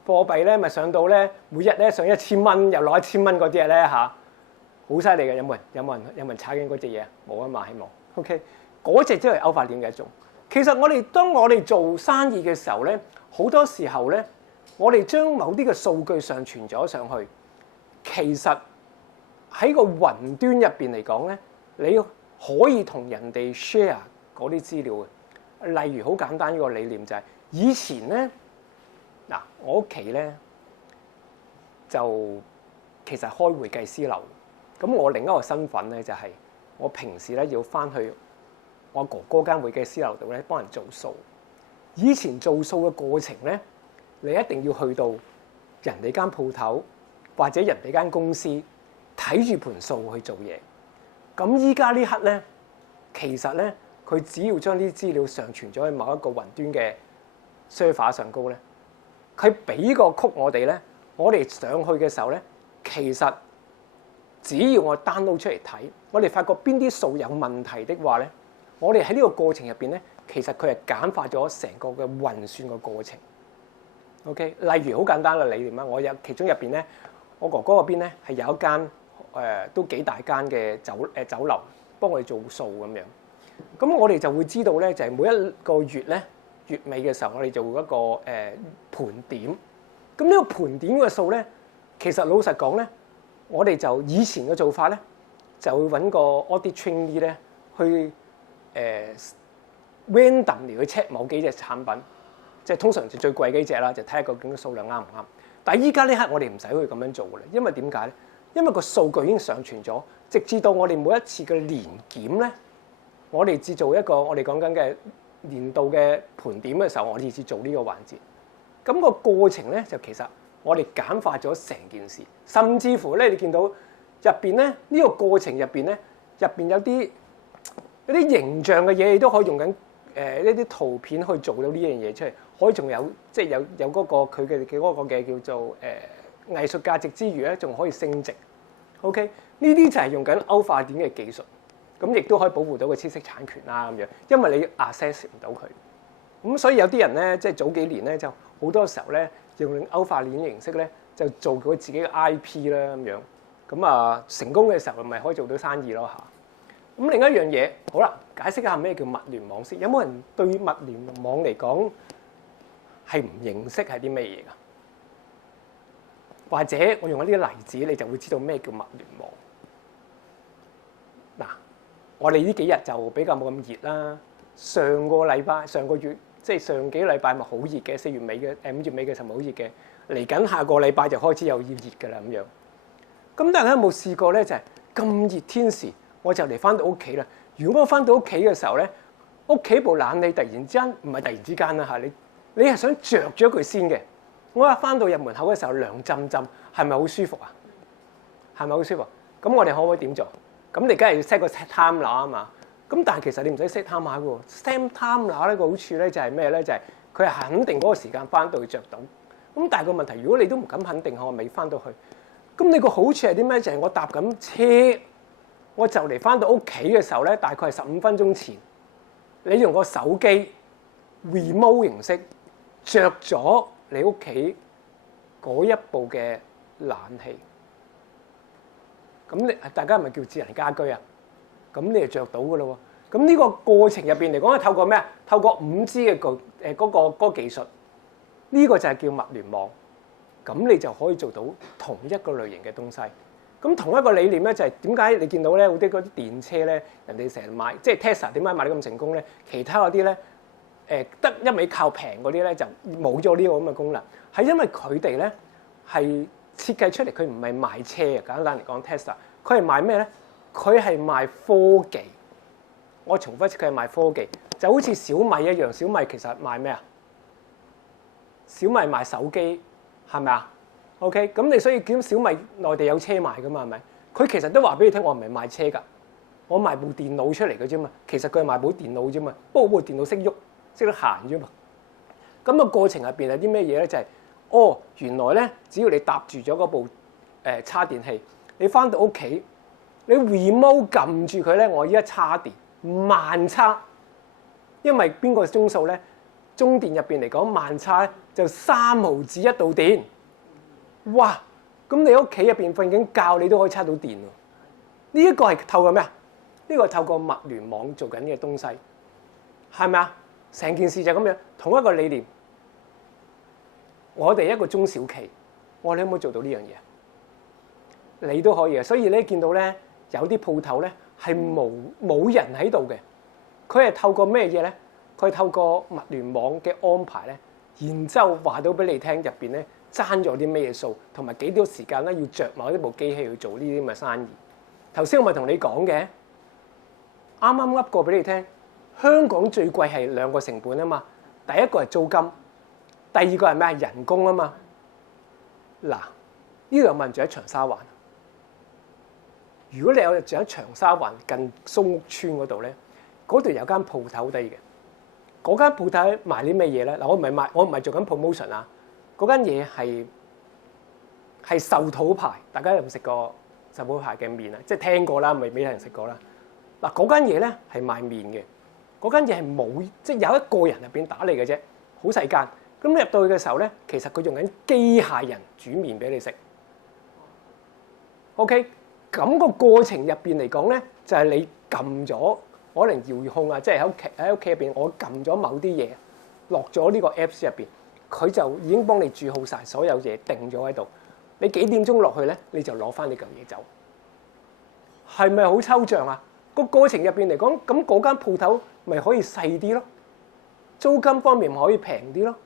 貨幣咧，咪上到咧，每日咧上1000蚊，又攞1000蚊嗰啲嘢咧嚇，好犀利嘅。有冇人踩緊嗰隻嘢？冇啊嘛，希望 OK。嗰隻即係歐化鏈嘅一種。其實當我哋做生意嘅時候咧，好多時候咧，我哋將某啲嘅數據上傳咗上去，其實喺個雲端入邊嚟講咧，你可以同人哋 share 嗰啲資料嘅。例如好簡單一個理念就係，以前咧嗱，我屋企咧就其實開會計師樓，咁我另一個身份咧就係我平時咧要翻去我哥哥間會計師樓度咧幫人做數。以前做數嘅過程咧，你一定要去到人哋間鋪頭或者人哋間公司睇住盤數去做嘢。咁依家呢刻咧，其實咧佢只要將啲資料上傳咗去某一個雲端嘅 server 上高咧，佢俾個曲我哋咧，我哋上去嘅時候咧，其實只要我 download 出嚟睇，我哋發覺邊啲數有問題的話咧，我哋喺呢個過程入邊咧，其實佢係簡化咗成個嘅運算嘅過程。OK， 例如好簡單嘅理念啦，我有其中入邊咧，我哥哥嗰邊咧係有一間都幾大間嘅酒樓，幫我哋做數咁樣。咁我哋就會知道咧，就係每一個月咧月尾嘅時候，我哋做一個盤點。咁呢個盤點嘅數咧，其實老實講咧，我哋就以前嘅做法咧，就會揾個 audit trainee 咧去random 嚟去 check 某幾隻產品，即係通常就最貴幾隻啦，就睇下究竟個數量啱唔啱。但係依家呢刻我哋唔使去咁樣做嘅啦，因為點解咧？因為個數據已經上傳咗，直至到我哋每一次嘅年檢咧，我哋至做一個我哋講緊嘅年度嘅盤點嘅時候，我哋至做呢個環節。咁個過程咧就其實我哋簡化咗成件事，甚至乎咧你見到入邊咧呢個過程入邊咧，入邊有啲形象嘅嘢，你都可以用緊呢啲圖片去做到呢樣嘢出嚟，可以仲有即係有嗰個佢嘅嗰個嘅叫做藝術價值之餘咧，仲可以升值。OK， 呢啲就係用緊歐化鏈嘅技術，咁亦都可以保護到個知識產權啦咁樣，因為你 access 唔到佢。咁所以有啲人咧，即係早幾年咧，就好多時候咧用歐化鏈形式咧，就做佢自己嘅 IP 啦咁樣。咁啊成功嘅時候，咪可以做到生意咯嚇。咁另一樣嘢，好啦，解釋一下咩叫物聯網先。有冇人對物聯網嚟講係唔認識係啲咩嘢㗎？或者我用一啲例子，你就會知道咩叫物聯網。嗱，我哋呢幾日就比較冇咁熱啦。上個月即係上幾個禮拜咪好熱嘅，4月尾嘅5月尾嘅時候咪好熱嘅。嚟緊下個禮拜就開始又要熱㗎啦咁樣。咁大家有冇試過咧？就係咁熱天時，我就嚟翻到屋企啦。如果我翻到屋企嘅時候咧，屋企部冷氣突然之間唔係突然之間啦嚇，你係想着咗佢先嘅。我一翻到入門口嘅時候涼浸浸，係咪好舒服啊？係咪好舒服？咁我哋可唔可以點做？咁你梗係要 set 個 timer 啊嘛。咁但係其實你唔使 set timer 喎。set timer 呢個好處咧就係咩咧？就係佢係肯定嗰個時間翻到去着到。咁但係個問題，如果你都唔敢肯定我未翻到去，咁你個好處係啲咩？就係我搭緊車，我就嚟翻到屋企嘅時候咧，大概係15分鐘前，你用個手機 remote 形式着咗你屋企嗰一部嘅冷氣，咁你大家係咪叫智能家居啊？咁你就着到噶咯喎。咁呢個過程入邊嚟講係透過咩啊？透過5G 嘅嗰個技術，呢個就係叫物聯網。咁你就可以做到同一個類型嘅東西。咁同一個理念咧，就係點解你見到咧好啲嗰啲電車咧，人哋成日賣，即係 Tesla 點解賣得咁成功咧？其他嗰啲咧，得一味靠平嗰啲咧就冇咗呢個咁嘅功能，係因為佢哋咧係設計出嚟，佢唔係賣車啊。簡單嚟講 ，Tesla 佢係賣咩咧？佢係賣科技。我重複一次，佢係賣科技，就好似小米一樣。小米其實賣咩啊？小米賣手機。係咪啊 ？OK， 咁你所以見小米內地有車賣噶嘛？係咪？佢其實都話俾你聽，我唔係賣車㗎，我賣部電腦出嚟嘅啫嘛。其實佢係賣部電腦啫嘛，不過部電腦識喐，識得行啫嘛。咁個過程入邊係啲咩嘢咧？就係原來咧，只要你搭住咗嗰部叉電器，你翻到屋企，你 remote 撳住佢咧，我依家叉電慢叉，因為邊個鐘數咧？中電入邊嚟講，慢叉咧就3毫子一度電，哇！咁你屋企入邊瞓緊覺，你都可以叉到電喎。呢一個係透過咩啊？呢個係透過物聯網做緊嘅東西，係咪啊？成件事就咁樣，同一個理念。我哋一個中小企，我哋可唔可以做到呢樣嘢？你都可以嘅。所以你見到咧，有啲鋪頭咧係冇人喺度嘅，佢係透過咩嘢咧？佢透過物聯網嘅安排咧，然之後話到俾你聽入邊咧爭咗啲咩數，同埋幾多時間咧要着某一部機器去做呢啲咁嘅生意。頭先我咪同你講嘅，啱啱噏過俾你聽，香港最貴係2個成本啊嘛。第一個係租金，第二個係咩？人工啊嘛。嗱，呢度有冇人住喺長沙灣？如果你有住喺長沙灣近蘇屋村嗰度咧，嗰度有間鋪頭低嘅。嗰間鋪頭賣啲咩嘢咧？嗱，我唔係做緊 promotion 啊。嗰間嘢係壽桃牌，大家有冇食過壽桃牌嘅麵啊？即係聽過啦，未必有人食過啦。嗱，嗰間嘢咧係賣麵嘅，嗰間嘢係冇，即係有一個人入邊打理嘅啫，好細間。咁入到去嘅時候咧，其實佢用緊機械人煮麵俾你食。OK，咁個過程入邊嚟講咧，就係你撳咗。可能遙控啊，即係喺屋企入邊，我撳咗某啲嘢落咗呢個 Apps 入邊，佢就已經幫你煮好晒所有嘢，定咗喺度。你幾點鐘落去咧，你就攞翻你嚿嘢走。係咪好抽象啊？個過程入邊嚟講，咁嗰間鋪頭咪可以細啲咯，租金方面咪可以平啲咯。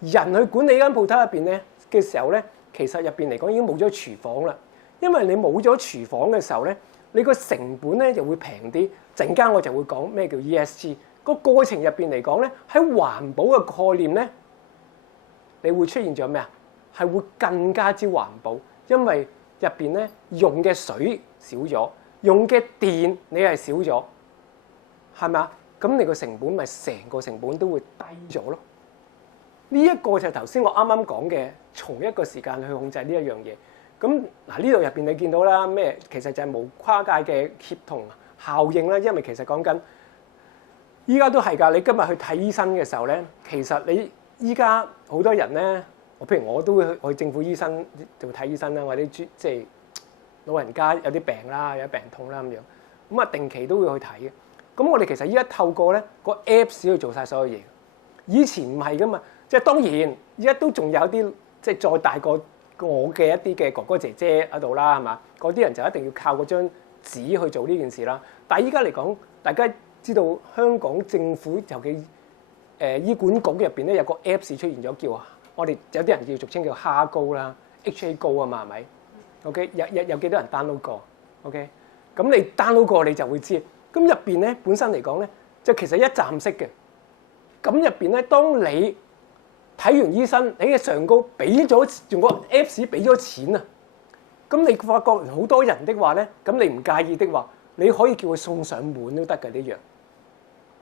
人去管理間鋪頭入邊咧嘅時候咧，其實入邊嚟講已經冇咗廚房啦，因為你冇咗廚房嘅時候咧。你個成本咧就會平啲，陣間我就會講咩叫 ESG。個過程入邊嚟講咧，喺環保嘅概念咧，你會出現咗咩啊？係會更加之環保，因為入邊咧用嘅水少咗，用嘅電你係少咗，係咪啊？咁你個成本咪成個成本都會低咗咯。呢一個就係頭先我啱啱講嘅，從一個時間去控制呢一樣嘢。咁嗱，呢度入邊你見到啦，咩其實就係無跨界嘅協同效應啦。因為其實講緊依家都係㗎。你今日去睇醫生嘅時候咧，其實你依家好多人咧，譬如我都會去政府醫生度睇醫生啦，或者即係老人家有啲病啦，有啲病痛啦咁樣，咁啊定期都會去睇嘅。咁我哋其實依家透過咧個 Apps 去做晒所有嘢。以前唔係㗎嘛，即係當然依家都仲有啲即係再大個。我嘅一啲嘅哥哥姐姐喺度啦，係嘛？嗰啲人就一定要靠嗰張紙去做呢件事啦。但係依家嚟講，大家知道香港政府尤其醫管局入邊咧有個 Apps 出現咗，叫我哋有啲人叫俗稱叫蝦高啦 ，HA 高啊嘛，係咪？ OK， 有幾多人 download 過 ？OK， 咁你 download 過你就會知。咁入邊咧本身嚟講咧，就其實一站式嘅。咁入邊咧，當你睇完醫生，你嘅上高俾咗用個 Apps 俾咗錢啊，咁你發覺好多人的話咧，咁你唔介意的話，你可以叫佢送上門都得嘅呢樣，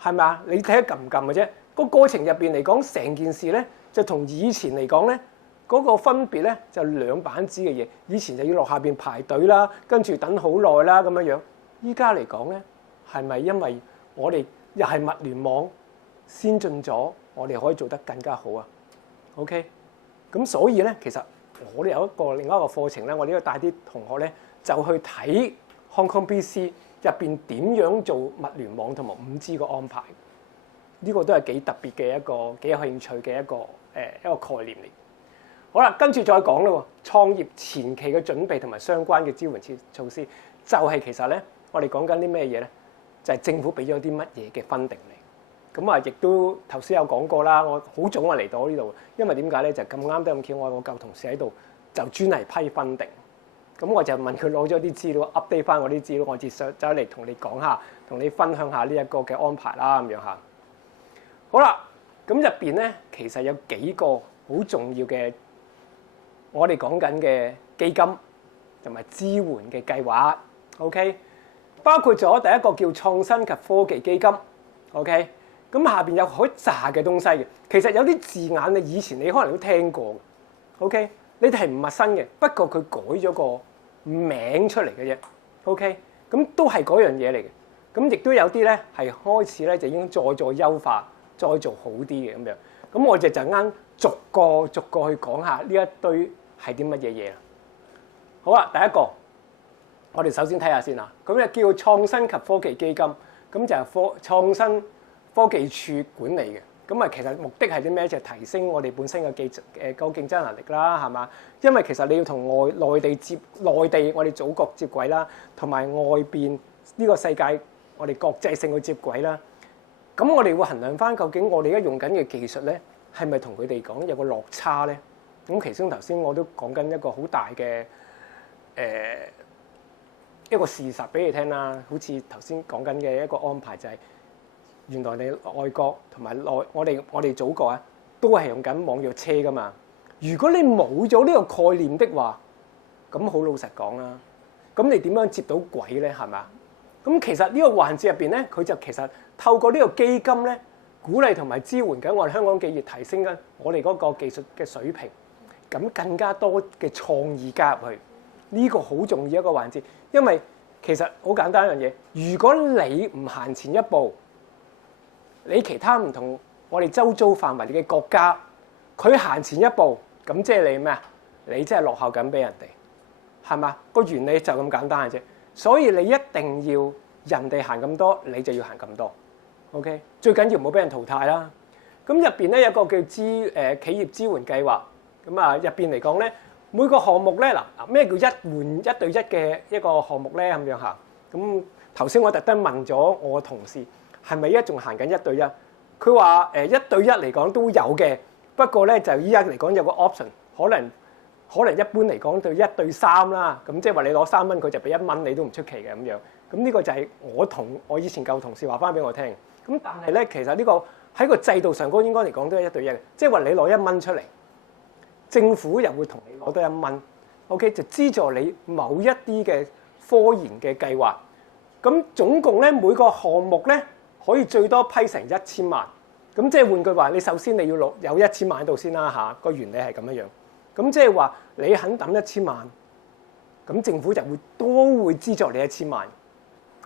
係咪啊？你睇下撳唔撳嘅啫。個過程入邊嚟講，成件事咧就同以前嚟講咧。嗰個分別咧就兩板子嘅嘢，以前就要落下邊排隊啦，跟住等好耐啦咁樣樣。依家嚟講咧，係咪因為我哋又係物聯網先進咗，我哋可以做得更加好啊 ？OK， 咁所以咧，其實我哋有另一個課程咧，我哋要帶啲同學咧就去睇 Hong Kong BC 入邊點樣做物聯網同埋 5G 嘅安排。呢個都係幾特別嘅一個幾有興趣嘅一個概念嚟。好啦，跟住再講咯喎，創業前期嘅準備同埋相關嘅支援措施，就係其實咧，我哋講緊啲咩嘢咧？就係政府俾咗啲乜嘢嘅分定嚟。咁啊，亦都頭先有講過啦，我好早啊嚟到呢度，因為點解咧？就咁啱得咁巧，我有個舊同事喺度，就專係批分定。咁我就問佢攞咗啲資料 update 翻我啲資料，我接上走嚟同你講下，同你分享下呢一個嘅安排啦，咁樣嚇。好啦，咁入邊咧其實有幾個好重要嘅。我哋講緊嘅基金同埋支援嘅計劃 ，OK， 包括咗第一個叫創新及科技基金 ，OK， 咁下邊有好雜嘅東西嘅，其實有啲字眼你以前你可能都聽過 ，OK， 你哋係唔陌生嘅，不過佢改咗個名出嚟嘅啫 ，OK， 咁都係嗰樣嘢嚟嘅，咁亦都有啲咧係開始咧就已經再優化，再做好啲嘅咁樣，咁我哋就啱逐個去講下呢一堆。係啲乜嘢嘢啊？好啊，第一個，我哋首先睇下先啊。咁就叫創新及科技基金，咁就係創新科技署管理嘅。咁啊，其實目的係啲咩？就係提升我哋本身嘅個競爭能力啦，係嘛？因為其實你要同內地我哋祖國接軌啦，同埋外邊呢個世界我哋國際性去接軌啦。咁我哋會衡量翻究竟我哋而家用緊嘅技術咧，係咪同佢哋講有個落差咧？咁其中頭先我都講緊一個好大嘅一個事實俾你聽啦，好似頭先講緊嘅一個安排就係原來你外國同埋我哋祖國啊，都係用緊網約車噶嘛。如果你冇咗呢個概念的話，咁好老實講啦，咁你點樣接到軌咧？係咪？咁其實呢個環節入邊咧，佢就其實透過呢個基金咧，鼓勵同埋支援緊我哋香港企業提升緊我哋嗰個技術嘅水平。咁更加多嘅創意加入去，呢個好重要一個環節。因為其實好簡單一樣嘢，如果你唔行前一步，你其他唔同我哋周遭範圍嘅國家，佢行前一步，咁即係你咩啊？你真係落後緊俾人哋，係嘛？個原理就咁簡單嘅啫。所以你一定要人哋行咁多，你就要行咁多。OK， 最緊要唔好俾人淘汰啦。咁入邊咧有個叫企業支援計劃。咁啊，入邊嚟講咧，每個項目咧嗱，咩叫一換一對一嘅一個項目咧咁樣嚇？咁頭先我特登問咗我同事，係咪依家仲行緊一對一？佢話一對一嚟講都有嘅，不過咧就依家嚟講有個 option，可能一般嚟講對1對3啦。咁即係話你攞3蚊，佢就俾1蚊，你都唔出奇嘅咁樣。咁呢個就係我以前舊同事話翻俾我聽。咁但係咧，其實呢個喺個制度上高應該嚟講都係一對一嘅，即係話你攞1蚊出嚟。政府又會同你攞多1蚊 ，OK 就資助你某一啲嘅科研嘅計劃。咁總共咧每個項目咧可以最多批成1000萬。咁即係換句話，你首先你要有1000萬喺度先啦嚇。個原理係咁樣樣。咁即係話你肯抌1000萬，咁政府就都會資助你1000萬。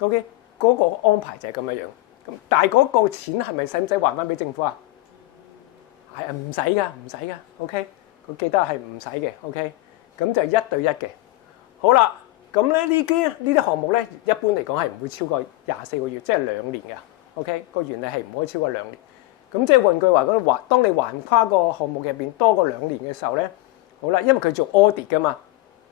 OK 嗰個安排就係咁樣樣。咁但係嗰個錢係咪使唔使還翻俾政府啊？係唔使㗎，唔使㗎。OK。我記得係唔使嘅 ，OK， 咁就1對1嘅。好啦，咁咧呢啲項目咧，一般嚟講係唔會超過24個月，即係2年嘅 ，OK， 個原理係唔可以超過2年。咁即係換句話，當你橫跨個項目入邊多過2年嘅時候咧，好啦，因為佢做 audit 噶嘛，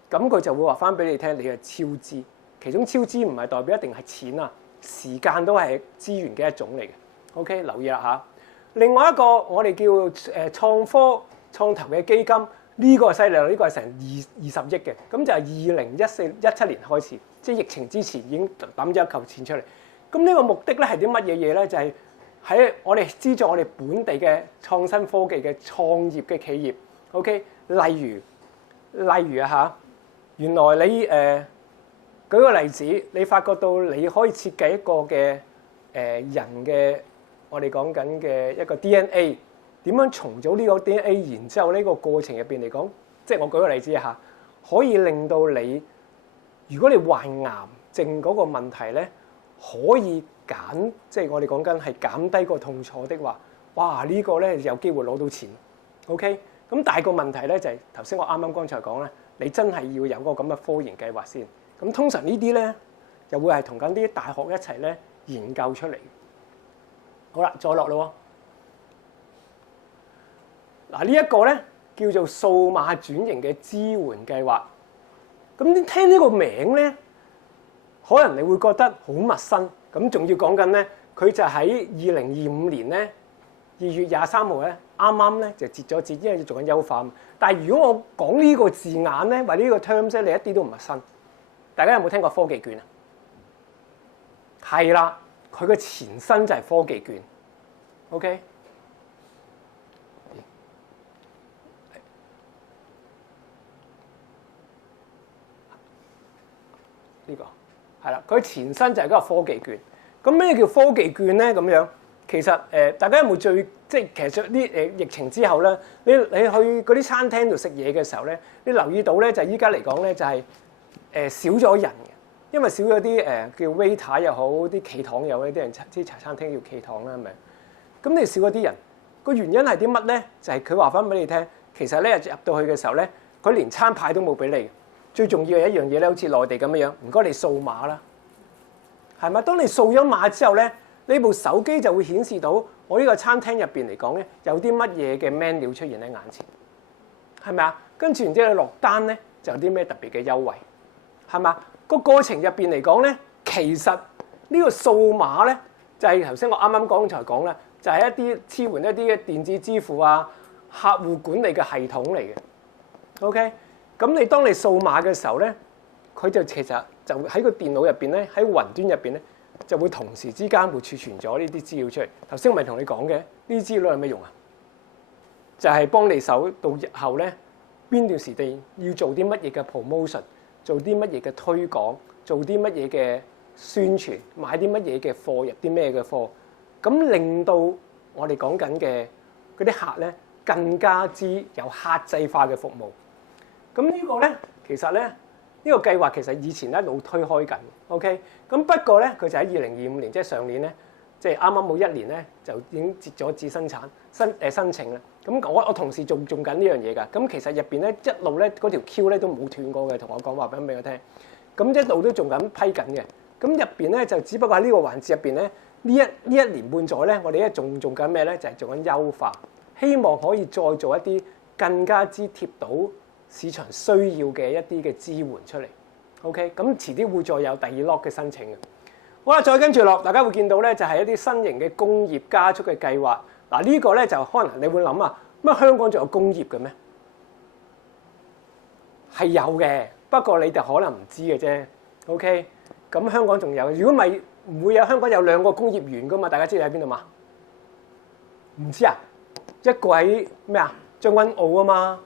咁佢就會話翻俾你聽，你係超支。其中超支唔係代表一定係錢啊，時間都係資源嘅一種嚟嘅。OK， 留意啦嚇。另外一個我哋叫創投嘅基金，呢個犀利啦！呢個係成20億嘅，咁就係2017年開始，即係疫情之前已經抌咗一嚿錢出嚟。咁呢個目的咧係啲乜嘢嘢咧？就係喺我哋資助我哋本地嘅創新科技嘅創業嘅企業。OK， 例如啊嚇，原來你舉個例子，你發覺到你可以設計一個嘅人嘅我哋講緊嘅一個 DNA。點樣重組呢個 DNA， 然之後呢個過程入邊嚟講，即係我舉個例子下，可以令到你，如果你患癌症嗰個問題咧，可以即係我哋講緊係減低個痛楚的話，哇！呢個咧有機會攞到錢 ，OK？ 咁但係個問題咧就係頭先我剛才講咧，你真係要有個咁嘅科研計劃先。咁通常呢啲咧就會係同緊啲大學一齊咧研究出嚟。好啦，再落咯喎。嗱，呢一個咧叫做數碼轉型嘅支援計劃。咁你聽呢個名咧，可能你會覺得好陌生。咁仲要講緊咧，佢就喺2025年咧2月23號咧，啱啱咧就截咗止，因為要做緊優化。但係如果我講呢個字眼咧，或者呢個 terms 咧，你一啲都唔陌生。大家有冇聽過科技券啊？係啦，佢嘅前身就係科技券。OK。呢個係啦，佢前身就係嗰個科技券。咁咩叫科技券咧？咁樣其實大家有冇即係其實啲疫情之後咧，你去嗰啲餐廳度食嘢嘅時候咧，你留意到咧就依家嚟講咧就係少咗人嘅，因為少咗啲叫 waiter 又好，啲企堂又好，啲人啲茶餐廳叫企堂啦，係咪？咁你少咗啲人，個原因係啲乜咧？就係佢話翻俾你聽，其實咧入到去嘅時候咧，佢連餐牌都冇俾你。最重要係一樣嘢咧，好似內地咁樣，唔該你掃碼啦，係咪？當你掃咗碼之後咧，呢部手機就會顯示到我呢個餐廳入邊嚟講咧，有啲乜嘢嘅 menu 出現喺眼前，係咪啊？跟住然之後你落單咧，就有啲咩特別嘅優惠，係嘛？個過程入邊嚟講咧，其實呢個掃碼咧，就係頭先我啱剛才講啦，就係一啲支援一啲嘅電子支付啊、客戶管理嘅系統嚟嘅 ，OK。咁你當你掃碼嘅時候咧，佢就其實就喺個電腦入邊咧，喺雲端入邊咧，就會同時之間會儲存咗呢啲資料出嚟。頭先我咪同你講嘅，呢啲資料有咩用啊？就係幫你手到日後咧，邊段時地要做啲乜嘢嘅 promotion， 做啲乜嘢嘅推廣，做啲乜嘢嘅宣傳，買啲乜嘢嘅貨，入啲咩嘅貨，咁令到我哋講緊嘅嗰啲客咧更加之有客製化嘅服務。咁呢個咧，其實咧，呢個計劃其實以前一路推開緊 ，OK。咁不過咧，佢就喺2025年，即係上年咧，即係啱啱冇1年咧，就已經截咗止生產申請啦。咁我同事仲緊呢樣嘢㗎。咁其實入邊咧一路咧嗰條 Q 咧都冇斷過嘅，同我講話俾我聽。咁一路都仲緊批緊嘅。咁入邊咧就只不過喺呢個環節入邊咧，呢一年半載咧，我哋咧仲緊咩咧？就係做緊優化，希望可以再做一啲更加之貼到市場需要嘅一啲嘅支援出嚟 ，OK， 咁遲啲會再有第2 lot 嘅申請嘅。好啦，再跟住落，大家會見到咧就係一啲新型嘅工業加速嘅計劃。嗱，呢個咧就可能你會諗啊，乜香港仲有工業嘅咩？係有嘅，不過你哋可能唔知嘅啫。OK，咁香港仲有，如果唔係唔會有香港有2個工業園噶嘛？大家知道喺邊度嘛？唔知啊？一個喺咩啊？將軍澳啊嘛。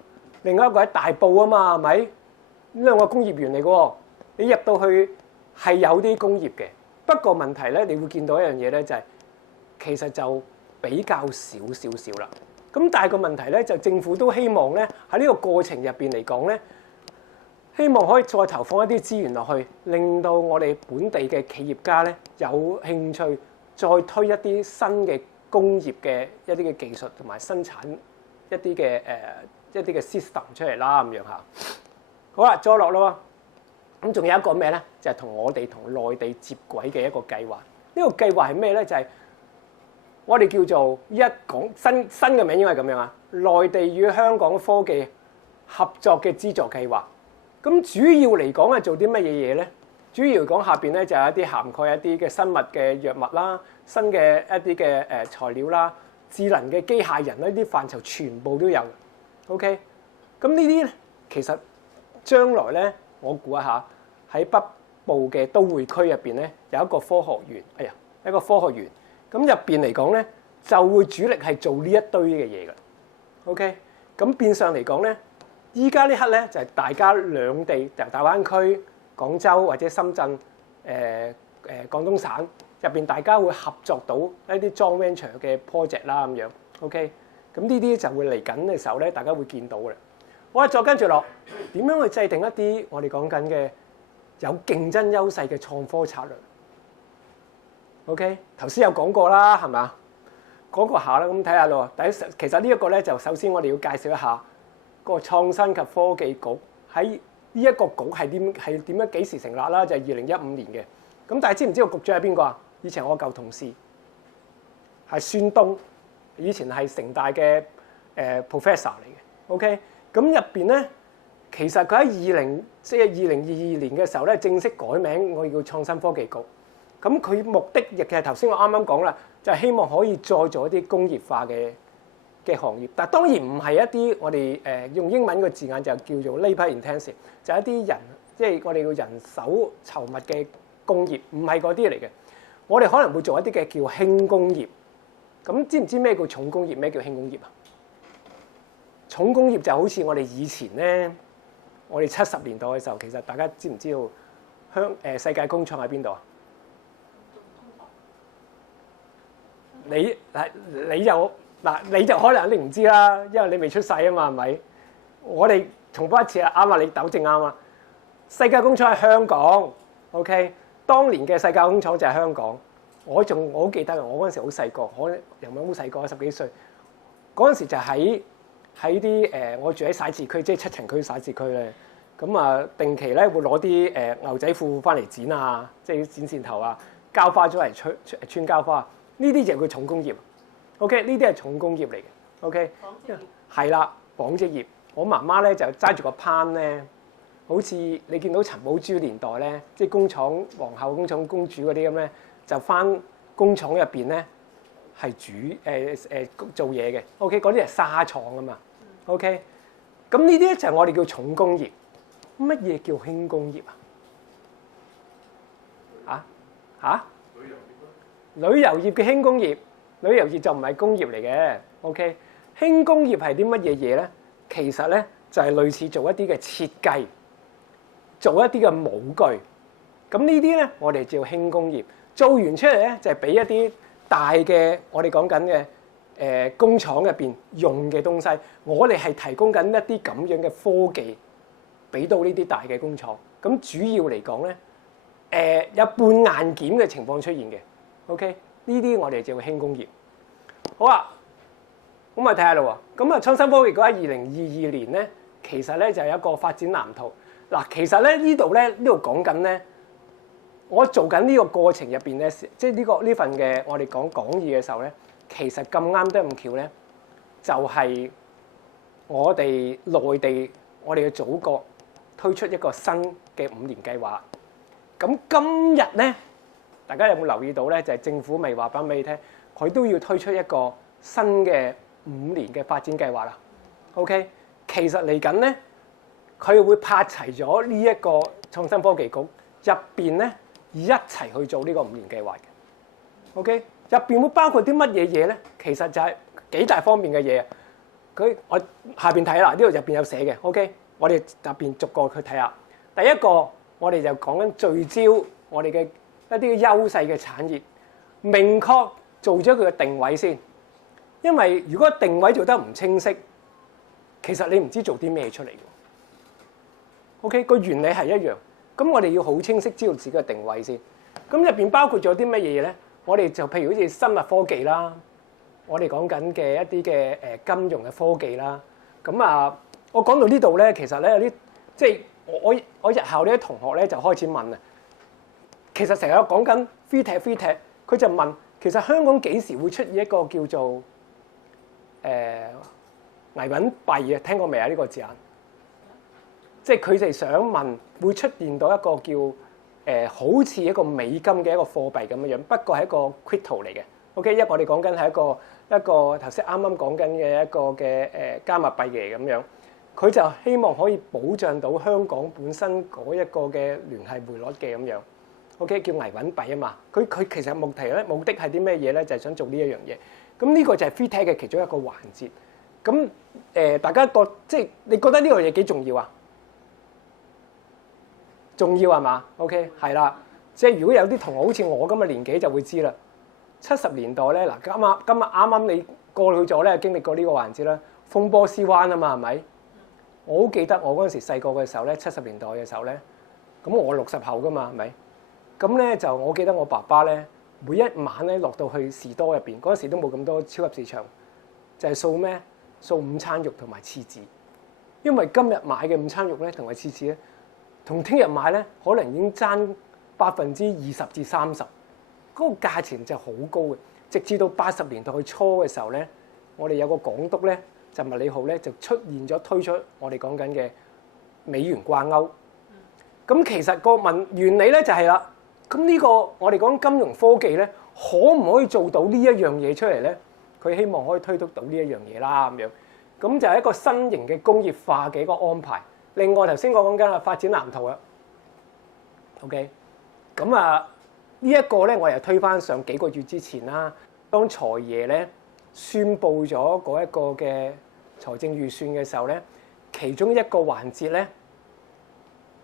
另外一個喺大埔啊嘛，係咪？呢2個工業園嚟嘅喎，你入到去係有啲工業嘅，不過問題咧，你會見到一樣嘢咧，就係其實就比較少啦。咁但係個問題咧，就政府都希望咧喺呢個過程入邊嚟講咧，希望可以再投放一啲資源落去，令到我哋本地嘅企業家咧有興趣再推一啲新嘅工業嘅一啲嘅技術同埋生產一啲嘅一啲嘅 system 出嚟啦，咁樣嚇。好啦，再落咯喎。咁仲有一個咩咧？就係同我哋同內地接軌嘅一個計劃。呢個計劃係咩咧？就係我哋叫做講新嘅名應該係咁樣啊。內地與香港科技合作嘅資助計劃。咁主要嚟講係做啲乜嘢嘢咧？主要嚟講下邊咧就有一啲涵蓋一啲嘅生物嘅藥物啦、新嘅一啲嘅材料啦、智能嘅機械人呢啲範疇全部都有。OK，咁呢啲咧，其實將來咧，我估一下喺北部嘅都會區入邊咧，有一個科學園，一個科學園。咁入邊嚟講咧，就會主力係做呢一堆嘅嘢㗎。OK， 咁變相嚟講咧，依家呢刻咧就係大家兩地由大灣區、廣州或者深圳、廣東省入邊，大家會合作到一啲 joint venture 嘅 project 啦咁樣。OK， 咁呢啲就會嚟緊嘅時候咧，大家會見到嘅。好啊，再跟住落，點樣去制定一啲我哋講緊嘅有競爭優勢嘅創科策略 ？OK， 頭先有講過啦，係咪啊？講過下啦，咁睇下咯。第一，其實呢一個咧，就首先我哋要介紹一下個創新及科技局喺呢一個局係點樣幾時成立啦？就係2015年嘅。咁但係知唔知道局長係邊個啊？以前我舊同事係孫東，以前係城大嘅professor 嚟嘅。OK。咁入邊咧，其實佢喺2022年嘅時候咧，正式改名，我叫創新科技局。咁佢目的亦係頭先我啱啱講啦，就係希望可以再做一啲工業化嘅行業。但係當然唔係一啲我哋用英文嘅字眼就叫做 labour intensive，就係一啲人即係我哋叫人手稠密嘅工業，唔係嗰啲嚟嘅。我哋可能會做一啲嘅叫輕工業。咁知唔知咩叫重工業？咩叫輕工業啊？重工業就好似我哋以前咧，我哋70年代嘅時候，其實大家知唔知道世界工廠喺邊度啊？你就可能一定唔知啦，因為你未出世啊嘛，係咪？我哋重複一次啊，啱啊，你糾正啱啊！世界工廠喺香港 ，OK， 當年嘅世界工廠就係香港。我好記得，我嗰陣時好細個，我又唔係好細個，10幾歲。嗰陣時就喺啲我住喺徙置區，即係7層區徙置區咧。咁啊，定期咧會攞啲牛仔褲翻嚟剪啊，即係剪線頭啊，膠花咗嚟穿膠花。呢啲就叫重工業。OK， 呢啲係重工業嚟嘅。OK， 係啦，紡織業。我媽媽咧就揸住個攀咧，好似你見到陳寶珠年代咧，即係工廠皇后、工廠公主嗰啲咁咧，就翻工廠入邊咧係做嘢嘅。OK， 嗰啲係紗廠啊嘛。OK， 咁呢啲咧就係我哋叫重工業。乜嘢叫輕工業啊？旅遊業嘅輕工業，旅遊業就唔係工業嚟嘅。OK， 輕工業係啲乜嘢嘢咧？其實咧就係類似做一啲嘅設計，做一啲嘅模具。咁呢啲咧我哋叫輕工業。做完出嚟咧就係俾一啲大嘅我哋講緊嘅工廠入邊用嘅東西。我哋係提供緊一啲咁樣嘅科技俾到呢啲大嘅工廠。咁主要嚟講咧，有半硬件嘅情況出現嘅。OK， 呢啲我哋叫輕工業。好啊，咁咪睇下咯喎。咁啊，創新科技局喺2022年咧，其實咧就有一個發展藍圖。嗱，其實咧呢度講緊咧，我做緊呢個過程入邊咧，即係呢份嘅我哋講義嘅時候咧，其實咁啱得咁巧咧，就係我哋內地我哋嘅祖國推出一個新嘅5年計劃。咁今日咧，大家有冇留意到咧？就係政府未話翻俾你聽，佢都要推出一個新嘅5年嘅發展計劃啦。OK， 其實嚟緊咧，佢會拍齊咗呢一個創新科技局入邊咧，一齊去做呢個5年計劃嘅。OK， 入邊會包括啲乜嘢嘢咧？其實就係幾大方面嘅嘢。我下邊睇啦，呢度入邊有寫嘅。OK， 我哋入邊逐個去睇下。第一個，我哋就講緊聚焦我哋嘅一啲優勢嘅產業，明確做咗佢嘅定位先。因為如果定位做得唔清晰，其實你唔知做啲咩出嚟嘅。OK， 個原理係一樣。咁我哋要好清晰知道自己嘅定位先。咁入邊包括咗啲乜嘢嘢咧？我哋就譬如好似生物科技啦，我哋講緊嘅一啲嘅金融嘅科技啦。咁啊，我講到呢度咧，其實咧有啲即係我日後呢啲同學咧就開始問啊。其實成日講緊 free tech， 佢就問其實香港幾時會出現一個叫做危穩幣啊？聽過未啊？呢個字眼，即係佢哋想問會出現到一個叫好似一個美金嘅一個貨幣咁樣樣，不過係一個 crypto 嚟嘅。OK， 因為我哋講緊係一個頭先啱啱講緊嘅一個嘅加密幣嚟咁樣。佢就希望可以保障到香港本身嗰一個嘅聯繫匯率嘅咁樣。OK， 叫維穩幣啊嘛。佢其實目的係啲咩嘢咧？就係想做呢一樣嘢。咁呢個就係 FreeTech 嘅其中一個環節。咁大家即係你覺得呢樣嘢幾重要啊？重要係嘛 ？OK， 係啦。即係如果有啲同學好似我咁嘅年紀就會知啦。70年代咧，嗱今日啱啱你過去咗咧，經歷過呢個環節啦，風波斯灣啊嘛，係咪？我好記得我嗰陣時細個嘅時候咧，70年代嘅時候咧，咁我60後噶嘛，係咪？咁咧就我記得我爸爸咧，每一晚咧落到去士多入邊，嗰陣時都冇咁多超級市場，就係掃咩？掃午餐肉同埋廁紙，因為今日買嘅午餐肉咧同埋廁紙咧，同聽日買咧可能已經爭20%至30%，嗰個價錢就好高嘅。直至到80年代初嘅時候咧，我哋有個港督咧就麥理浩咧就出現咗推出我哋講緊嘅美元掛鈎。咁其實個原理咧就係啦。咁呢個我哋講金融科技咧，可唔可以做到呢一樣嘢出嚟咧？佢希望可以推動到呢一樣嘢啦，咁樣。咁就係一個新型嘅工業化嘅一個安排。另外頭先我講緊嘅發展藍圖啦。OK， 咁呢一個咧，我又推返上幾個月之前啦。當財爺咧宣布咗嗰一個嘅財政預算嘅時候咧，其中一個環節咧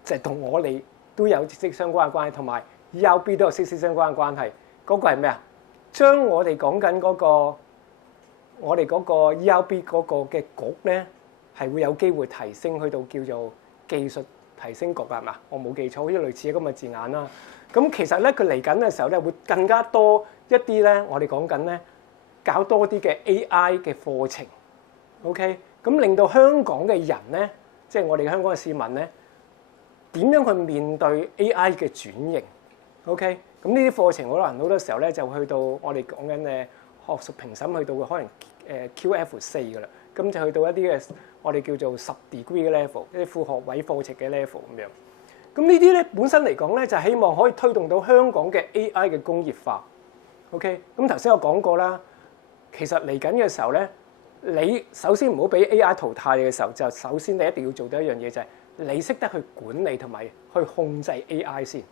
就係同我哋都有息息相關嘅關係，同埋 ERB 都有息息相關嘅關係。嗰個係咩啊？將我哋講緊嗰個我哋嗰個 ERB 嗰個嘅局咧，係會有機會提升去到叫做技術提升局係嘛？我冇記錯，好似類似咁嘅字眼啦。咁其實咧，佢嚟緊嘅時候咧，會更加多一啲咧，我哋講緊咧，搞多啲嘅 AI 嘅課程。OK， 咁令到香港嘅人咧，即係我哋香港嘅市民咧，點樣去面對 AI 嘅轉型 ？OK， 咁呢啲課程可能好多時候咧就去到我哋講緊嘅學術評審去到可能QF4㗎啦，咁就去到一啲嘅我哋叫做10 degree 嘅 level， 一啲副學位課程嘅 level 咁樣。咁呢啲咧本身嚟講咧就係希望可以推動到香港嘅 AI 嘅工業化。OK， 咁頭先我講過啦，其實嚟緊嘅時候咧，你首先唔好俾 AI 淘汰嘅時候，就首先你一定要做到一樣嘢，就係你識得去管理同埋去控制 AI 先。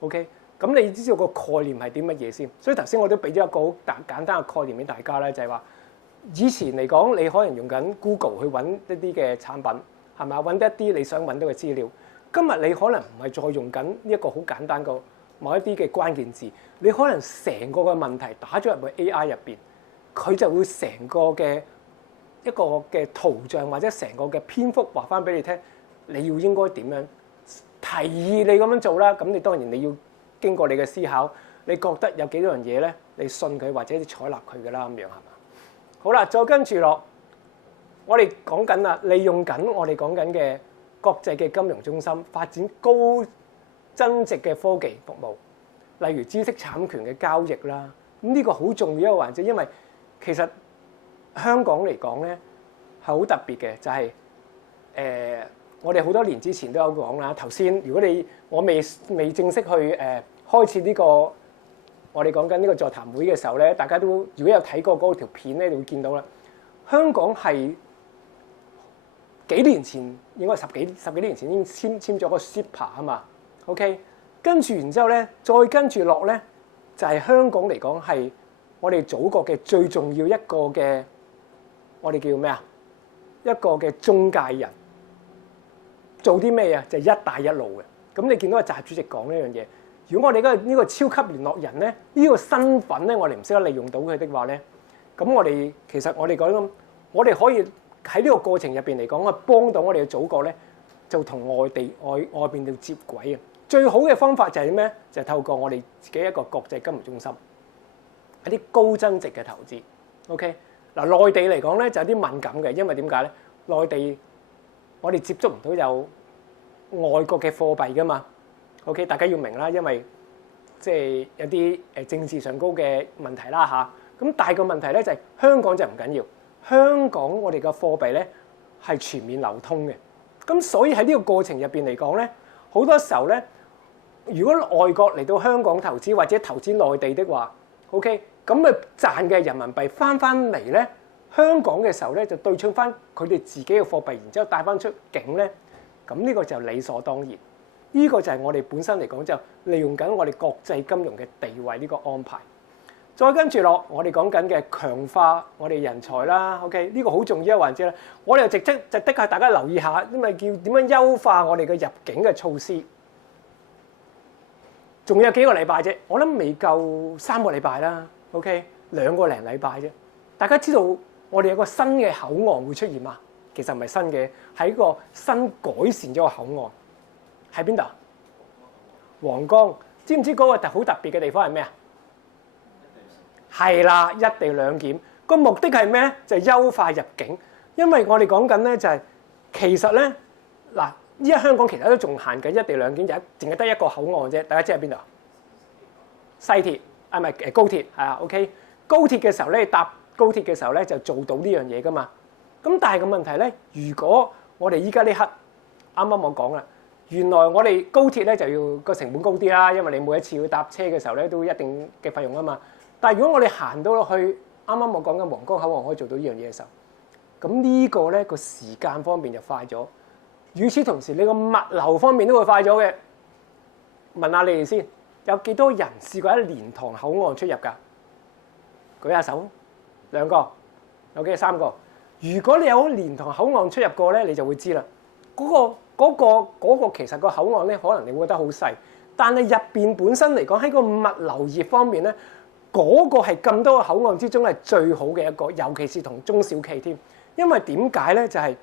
OK， 咁你知道個概念係啲乜嘢先？所以頭先我都俾咗一個好簡單嘅概念俾大家咧，就係話以前嚟講，你可能用緊 Google 去揾一啲嘅產品，係咪啊？揾得一啲你想揾到嘅資料。今日你可能唔係再用緊呢一個好簡單個某一啲嘅關鍵字，你可能成個嘅問題打咗入去 AI 入邊，佢就會成個嘅一個嘅圖像或者成個嘅篇幅話翻俾你聽，你要應該點樣提議你咁樣做啦。咁你當然你要經過你嘅思考，你覺得有幾多樣嘢咧，你信佢或者你採納佢㗎啦，咁樣係嘛？好啦，再跟住落，我哋講緊啦，利用緊我哋講緊嘅國際嘅金融中心發展高增值嘅科技服務，例如知識產權嘅交易啦。咁呢個好重要一個環節，因為其實香港嚟講咧係好特別嘅，就係我哋好多年之前都有講啦。頭先如果我未正式去開始呢個我哋講緊呢個座談會嘅時候咧，大家都如果有睇過嗰條片咧，你會見到啦。香港係幾年前，應該十幾年前已經簽咗個 CEPA 啊嘛。OK， 跟住然之後咧，再跟住落咧，就係香港嚟講係我哋祖國嘅最重要一個嘅，我哋叫咩啊？一個嘅中介人做啲咩啊？就係一帶一路嘅。咁你見到阿習主席講呢樣嘢，如果我哋呢個超級聯絡人咧，呢個身份咧，我哋唔識得利用到佢的話咧，咁其實我哋講，我哋可以喺呢個過程入邊嚟講啊，幫到我哋嘅祖國咧，就同外邊度接軌啊！最好嘅方法就係咩？就係透過我哋自己一個國際金融中心，一啲高增值嘅投資。OK， 嗱，內地嚟講咧就有啲敏感嘅，因為點解咧？內地我哋接觸唔到有外國嘅貨幣噶嘛。OK， 大家要明啦，因為即係有啲政治上高嘅問題啦嚇。咁但係個問題咧就係香港就唔緊要，香港我哋嘅貨幣咧係全面流通嘅。咁所以喺呢個過程入邊嚟講咧，好多時候咧，如果外國嚟到香港投資或者投資內地的話 ，OK， 咁啊賺嘅人民幣翻嚟咧香港嘅時候咧，就對沖翻佢哋自己嘅貨幣，然之後帶翻出境咧，咁呢個就理所當然。呢個就係我哋本身嚟講就利用緊我哋國際金融嘅地位呢個安排。再跟住落，我哋講緊嘅強化我哋人才啦。OK， 呢個好重要嘅環節啦。我哋又值得大家留意下，因為叫點樣優化我哋嘅入境嘅措施。仲有幾個禮拜啫，我諗未夠3個禮拜啦。OK， 2個零禮拜啫。大家知道我哋有個新嘅口岸會出現嘛？其實唔係新嘅，係一個新改善咗個口岸。喺邊度？皇崗。知唔知嗰個好特別嘅地方係咩啊？係啦，一地兩檢。個目的係咩咧？就係優化入境。因為我哋講緊咧就係其實咧嗱，依家香港其實都仲行緊一地兩檢，就淨係得一個口岸啫。大家知喺邊度？西鐵啊，唔係高鐵係啊。OK， 高鐵嘅時候咧，搭高鐵嘅時候咧就做到呢樣嘢噶嘛。咁但係個問題咧，如果我哋依家呢刻啱啱我講啦。原來我哋高鐵咧就要個成本高啲啦，因為你每一次要搭車嘅時候咧都一定嘅費用啊嘛。但係如果我哋行到落去，啱啱我講緊皇崗口岸可以做到呢樣嘢嘅時候，咁呢個咧個時間方面就快咗。與此同時，你個物流方面都會快咗嘅。問下你哋先，有幾多人試過喺蓮塘口岸出入㗎？舉下手，2個，有幾3個。如果你有蓮塘口岸出入過咧，你就會知啦。嗰個其實個口岸咧，可能你會覺得好細，但係入邊本身嚟講喺個物流業方面咧，嗰個係咁多個口岸之中係最好嘅一個，尤其是同中小企添。因為點解咧？就係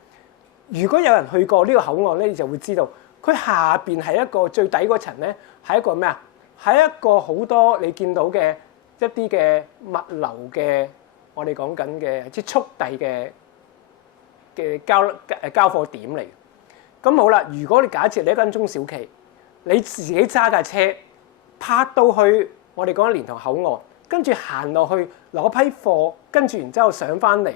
如果有人去過呢個口岸咧，你就會知道佢下邊係一個最底嗰層咧，係一個咩啊？係一個好多你見到嘅一啲嘅物流嘅，我哋講緊嘅即係速遞嘅交貨點嚟。咁好啦，如果你假設你一間中小企，你自己揸架車泊到去我哋講緊蓮塘口岸，跟住行落去攞批貨，跟住然之後上翻嚟，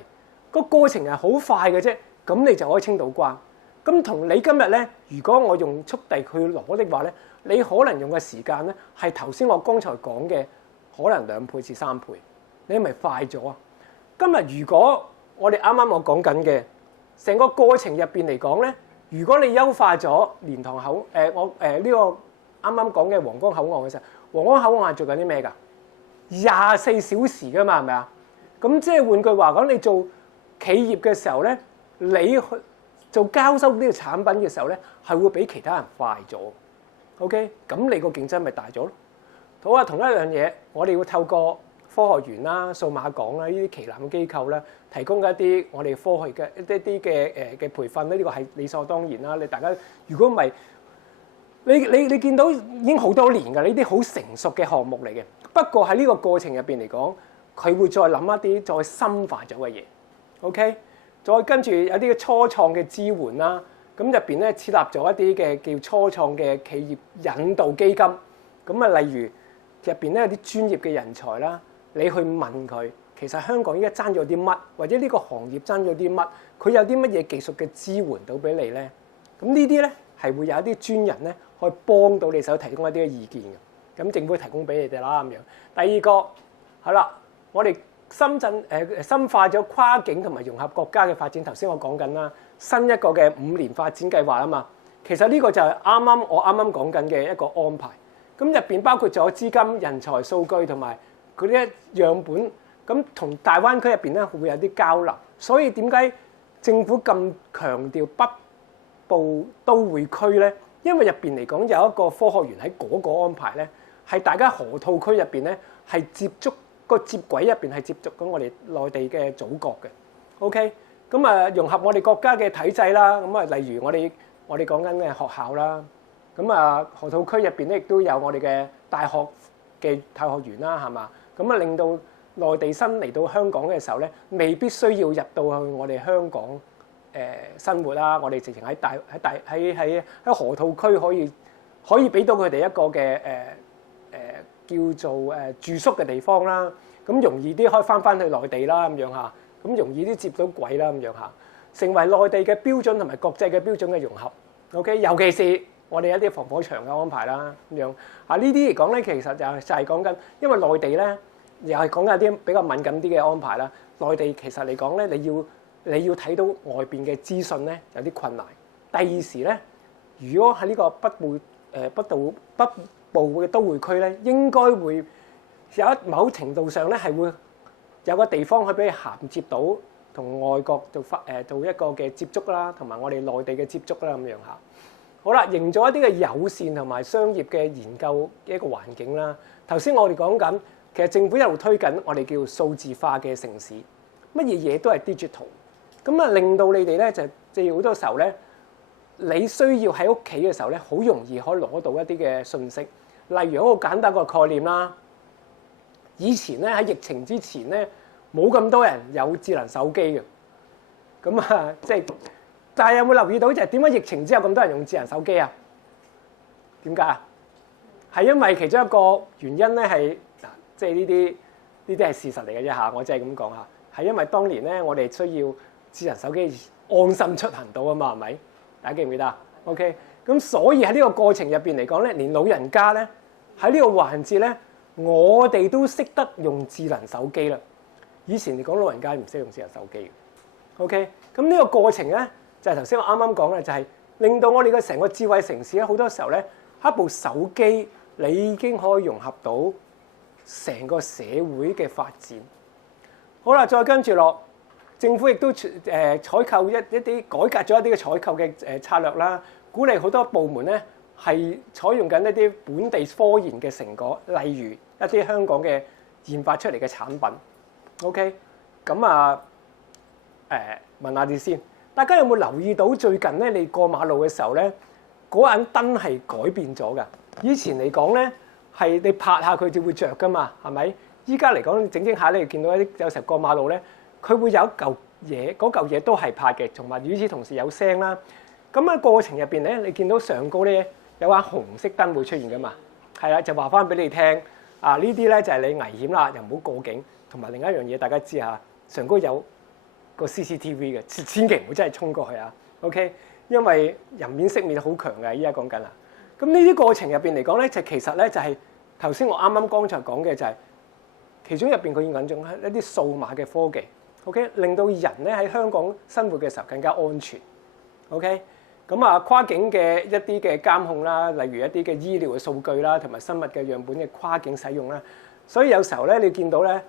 個過程係好快嘅啫。咁你就可以清到關。咁同你今日咧，如果我用速遞去攞的話咧，你可能用嘅時間咧係頭先我剛才講嘅可能2倍至3倍，你係咪快咗啊？今日如果我哋啱啱我講緊嘅成個過程入邊嚟講咧，如果你優化咗蓮塘口呢個啱啱講嘅皇崗口岸嘅時候，皇崗口岸係做緊啲咩㗎？24小時㗎嘛，係咪啊？咁即係換句話講，你做企業嘅時候咧，你去做交收呢個產品嘅時候咧，係會比其他人快咗。OK， 咁你個競爭咪大咗咯？好啊，同一樣嘢，我哋要透過科學園啦、數碼港啦呢啲旗艦嘅機構啦，提供一啲我哋科學嘅一啲嘅培訓咧，呢個係理所當然啦。你大家如果唔係，你見到已經好多年㗎，呢啲好成熟嘅項目嚟嘅。不過喺呢個過程入邊嚟講，佢會再諗一啲再深化咗嘅嘢。OK， 再跟住有啲嘅初創嘅支援啦，咁入邊咧設立咗一啲嘅叫初創嘅企業引導基金。咁啊，例如入邊咧有啲專業嘅人才啦。你去問佢，其實香港依家爭咗啲乜，或者呢個行業爭咗啲乜，佢有啲乜嘢技術嘅支援到俾你咧？咁呢啲咧係會有一啲專人咧，可以幫到你手提供一啲嘅意見嘅。咁政府提供俾你哋啦咁樣。第二個係啦，我哋深化咗跨境同埋融合國家嘅發展。頭先我講緊啦，新一個嘅5年發展計劃啊嘛。其實呢個就係我啱啱講緊嘅一個安排。咁入邊包括咗資金、人才、數據同埋嗰啲樣本，咁同大灣區入邊咧會有啲交流，所以點解政府咁強調北部都會區咧？因為入邊嚟講有一個科學園喺嗰個安排咧，係大家河套區入邊咧係接觸個接軌入邊係接觸緊我哋內地嘅祖國嘅。OK， 咁啊融合我哋國家嘅體制啦，咁啊例如我哋講緊嘅學校啦，咁啊河套區入邊咧亦都有我哋嘅大學嘅太學園啦，係嘛？咁啊，令到內地生嚟到香港嘅時候咧，未必需要入到去我哋香港生活啦。我哋直情喺河套區可以俾到佢哋一個嘅叫做住宿嘅地方啦。咁容易啲可以翻去內地啦，咁樣嚇。咁容易啲接到軌啦，咁樣嚇。成為內地嘅標準同埋國際嘅標準嘅融合。OK， 尤其是我哋一啲防火牆嘅安排啦，咁樣啊呢啲嚟講咧，其實就係講緊，因為內地咧又係講緊啲比較敏感啲嘅安排啦。內地其實嚟講咧，你要睇到外邊嘅資訊咧有啲困難。第二時咧，如果喺呢個北部嘅都會區咧，應該會有某程度上咧係會有個地方可以俾你銜接到同外國做一個嘅接觸啦，同埋我哋內地嘅接觸啦咁樣嚇。好啦，營造一啲嘅友善同埋商業嘅研究嘅一個環境啦。頭先我哋講緊，其實政府一路推緊我哋叫數字化嘅城市，乜嘢嘢都係 digital，咁啊令到你哋咧就即係好多時候咧，你需要喺屋企嘅時候咧，好容易可以攞到一啲嘅信息。例如好簡單個概念啦，以前咧喺疫情之前咧，冇咁多人有智能手機嘅，咁啊即係。但係有冇留意到就係點解疫情之後咁多人用智能手機啊？點解啊？係因為其中一個原因咧係嗱，即係呢啲係事實嚟嘅啫嚇，我真係咁講嚇。係因為當年咧，我哋需要智能手機安心出行到啊嘛，係咪？大家記唔記得啊 ？OK， 咁所以喺呢個過程入邊嚟講咧，連老人家咧喺呢個環節咧，我哋都識得用智能手機啦。以前嚟講，老人家唔識用智能手機嘅。OK， 咁呢個過程咧。就係頭先我啱啱講嘅，就係令到我哋嘅成個智慧城市咧，好多時候咧，一部手機你已經可以融合到成個社會嘅發展。好啦，再跟住落，政府亦都採購一啲改革咗一啲嘅採購嘅策略啦，鼓勵好多部門咧係採用緊一啲本地科研嘅成果，例如一啲香港嘅研發出嚟嘅產品。OK， 咁啊問下你先。大家有冇留意到最近咧，你過馬路嘅時候咧，嗰盞燈係改變咗㗎？以前嚟講咧，係你拍下佢就會着㗎嘛，係咪？依家嚟講整下咧，你見到一啲有時候過馬路咧，佢會有一嚿嘢，嗰嚿嘢都係拍嘅，同埋與此同時有聲啦。咁喺過程入邊咧，你見到上高咧有盞紅色燈會出現㗎嘛？係啦，就話翻俾你聽啊，呢啲咧就係你危險啦，又唔好過境。同埋另一樣嘢，大家知下，上高有個 CCTV 嘅，千祈唔好真係衝過去啊 ！OK， 因為人面識別好強嘅，依家講緊啦。咁呢啲過程入邊嚟講咧，就其實咧就係頭先我啱啱剛才講嘅就係其中入邊佢引進一啲數碼嘅科技 ，OK， 令到人咧喺香港生活嘅時候更加安全。OK， 咁啊跨境嘅一啲嘅監控啦，例如一啲嘅醫療嘅數據啦，同埋生物嘅樣本嘅跨境使用啦。所以有時候咧，你見到咧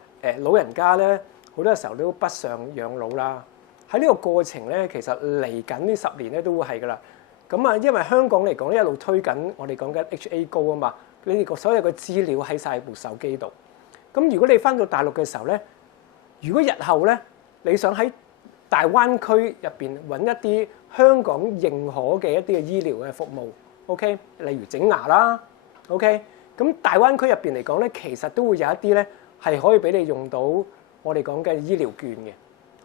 老人家咧。好多時候都北上養老啦，喺呢個過程咧，其實嚟緊呢10年咧都會係噶啦。咁啊，因為香港嚟講一路推緊，我哋講緊 HA 高啊嘛，你哋個所有嘅資料喺晒部手機度。咁如果你翻到大陸嘅時候咧，如果日後咧你想喺大灣區入邊揾一啲香港認可嘅一啲嘅醫療嘅服務 ，OK， 例如整牙啦 ，OK， 咁大灣區入邊嚟講咧，其實都會有一啲咧係可以俾你用到。我哋講嘅醫療券嘅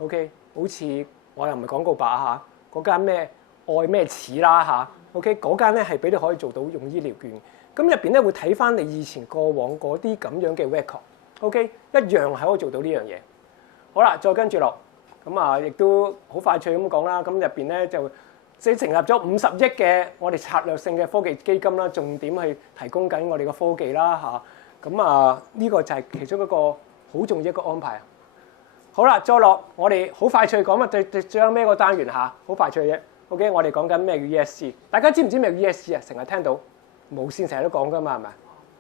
，OK， 好似我又唔係廣告白嚇，嗰間咩愛咩似啦嚇 ，OK， 嗰間咧係俾你可以做到用醫療券，咁入邊咧會睇翻你以前過往嗰啲咁樣嘅 record，OK， 一樣係可以做到呢樣嘢。好啦，再跟住落，咁啊亦都好快脆咁講啦，咁入邊咧就即係成立咗50億嘅我哋策略性嘅科技基金啦，重點去提供緊我哋嘅科技啦嚇，咁啊呢個就係其中一個好重要一個安排。好啦，再落我哋好快脆講啊，最後尾個單元嚇，好快脆啫。OK， 我哋講緊咩叫 ESG？ 大家知唔知咩叫 ESG 啊？成日聽到無線成日都講噶嘛，係咪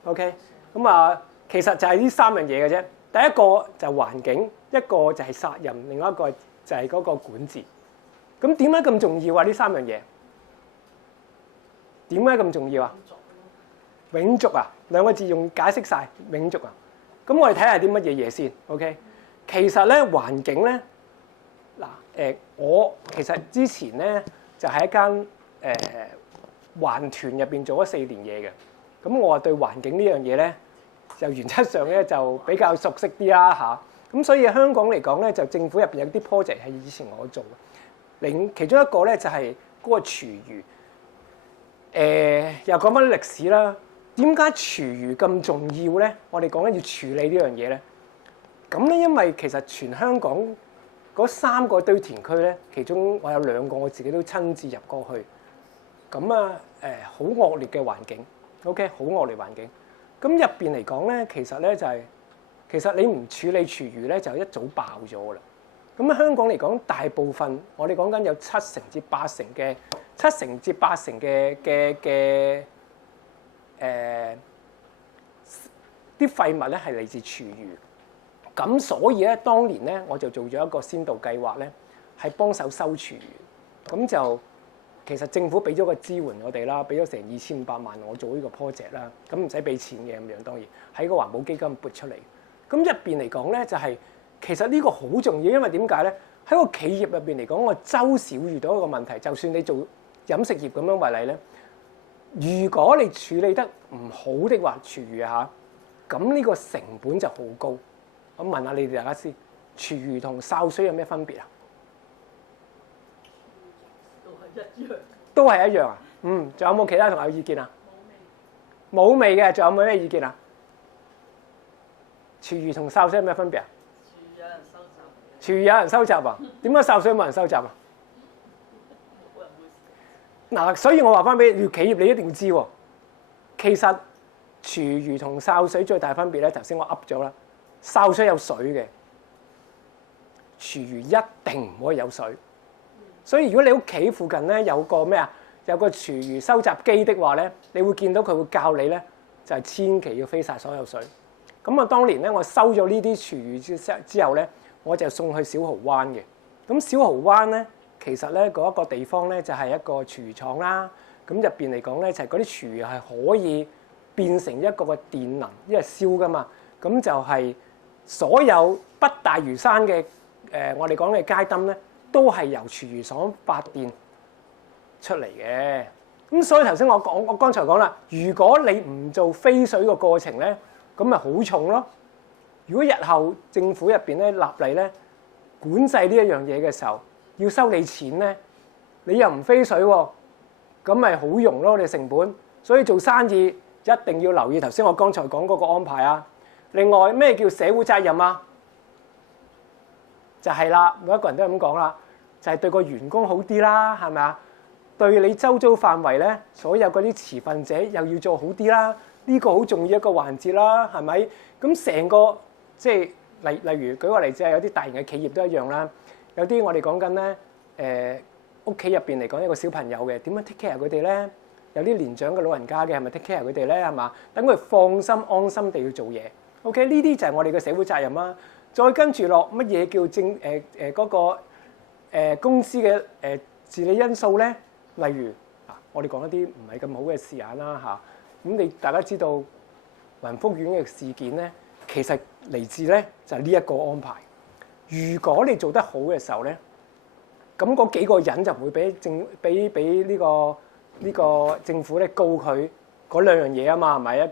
？OK， 咁啊，其實就係呢3樣嘢嘅啫。第一個就係環境，一個就係責任，另外一個就係嗰個管治。咁點解咁重要啊？呢3樣嘢點解咁重要啊？永續啊，2個字用解釋晒永續啊。咁我哋睇下啲乜嘢嘢先 ，OK？ 其實咧環境咧，嗱我其實之前咧就喺一間環團入邊做咗4年嘢嘅，咁我話對環境呢樣嘢咧，就原則上咧就比較熟悉啲啦嚇。咁所以香港嚟講咧，就政府入邊有啲 project 係以前我做嘅，其中一個咧就係嗰個廚餘，又講翻啲歷史啦。點解廚餘咁重要咧？我哋講緊要處理呢樣嘢咧。咁咧，因為其實全香港嗰3個堆填區咧，其中我有2個我自己都親自入過去。咁啊，好惡劣嘅環境 ，OK， 好惡劣環境。咁入邊嚟講咧，其實咧就係其實你唔處理廚餘咧，就一早爆咗啦。咁香港嚟講，大部分我哋講緊有七成至八成嘅啲廢物咧係嚟自廚餘。咁所以咧，當年咧我就做咗一個先導計劃咧，係幫手收廚餘。咁就其實政府俾咗個支援我哋啦，俾咗成2500萬我做呢個 project 啦。咁唔使俾錢嘅咁樣，當然喺個環保基金撥出嚟。咁入邊嚟講咧，就係其實呢個好重要，因為點解咧？喺個企業入邊嚟講，我周少遇到一個問題，就算你做飲食業咁樣為例咧，如果你處理得唔好的話，廚餘嚇，咁呢個成本就好高。我問下你哋大家先，廚餘同潲水有咩分別啊？都係一樣啊。仲有冇其他同學有意見啊？冇味嘅，仲有冇咩意見啊？廚餘同潲水有咩分別啊？廚餘有人收集啊？點解潲水冇人收集啊？嗱，所以我話翻俾你，企業你一定要知喎。其實廚餘同潲水最大分別咧，頭先我噏咗啦。潲水有水嘅，廚餘一定唔可以有水。所以如果你屋企附近咧有個咩啊，有個廚餘收集機的話咧，你會見到佢會教你咧，就係千祈要飛晒所有水。咁啊，當年咧我收咗呢啲廚餘之後咧，我就送去小蠔灣嘅。咁小蠔灣咧，其實咧嗰一個地方咧就係一個廚餘廠啦。咁入邊嚟講咧，就係嗰啲廚餘係可以變成一個電能，因為燒噶嘛。咁就係所有北大嶼山嘅我哋講嘅街燈咧，都係由廚餘廠發電出嚟嘅。咁所以頭先我剛才講啦，如果你唔做飛水個過程咧，咁咪好重咯。如果日後政府入邊咧立例咧管制呢一樣嘢嘅時候，要收你錢咧，你又唔飛水喎，咁咪好用咯，你成本。所以做生意一定要留意頭先我剛才講嗰個安排啊。另外咩叫社會責任啊？就係啦，每一個人都係咁講啦，就係對個員工好啲啦，係咪啊？對你周遭範圍咧，所有嗰啲持份者又要做好啲啦。呢個好重要一個環節啦，係咪？咁成個即係例如舉個例子係有啲大型嘅企業都一樣啦。有啲我哋講緊咧，屋企入邊嚟講一個小朋友嘅，點樣 take care 佢哋咧？有啲年長嘅老人家嘅，係咪 take care 佢哋咧？係嘛？等佢放心安心地去做嘢。OK， 呢啲就係我哋嘅社會責任啦。再跟住落乜嘢叫嗰個公司嘅治理因素咧？例如我哋講一啲唔係咁好嘅事眼啦嚇。咁你大家知道雲福苑嘅事件咧，其實嚟自咧就係呢一個安排。如果你做得好嘅時候咧，咁嗰幾個人就唔會俾呢個政府咧告佢嗰兩樣嘢啊嘛，係咪？一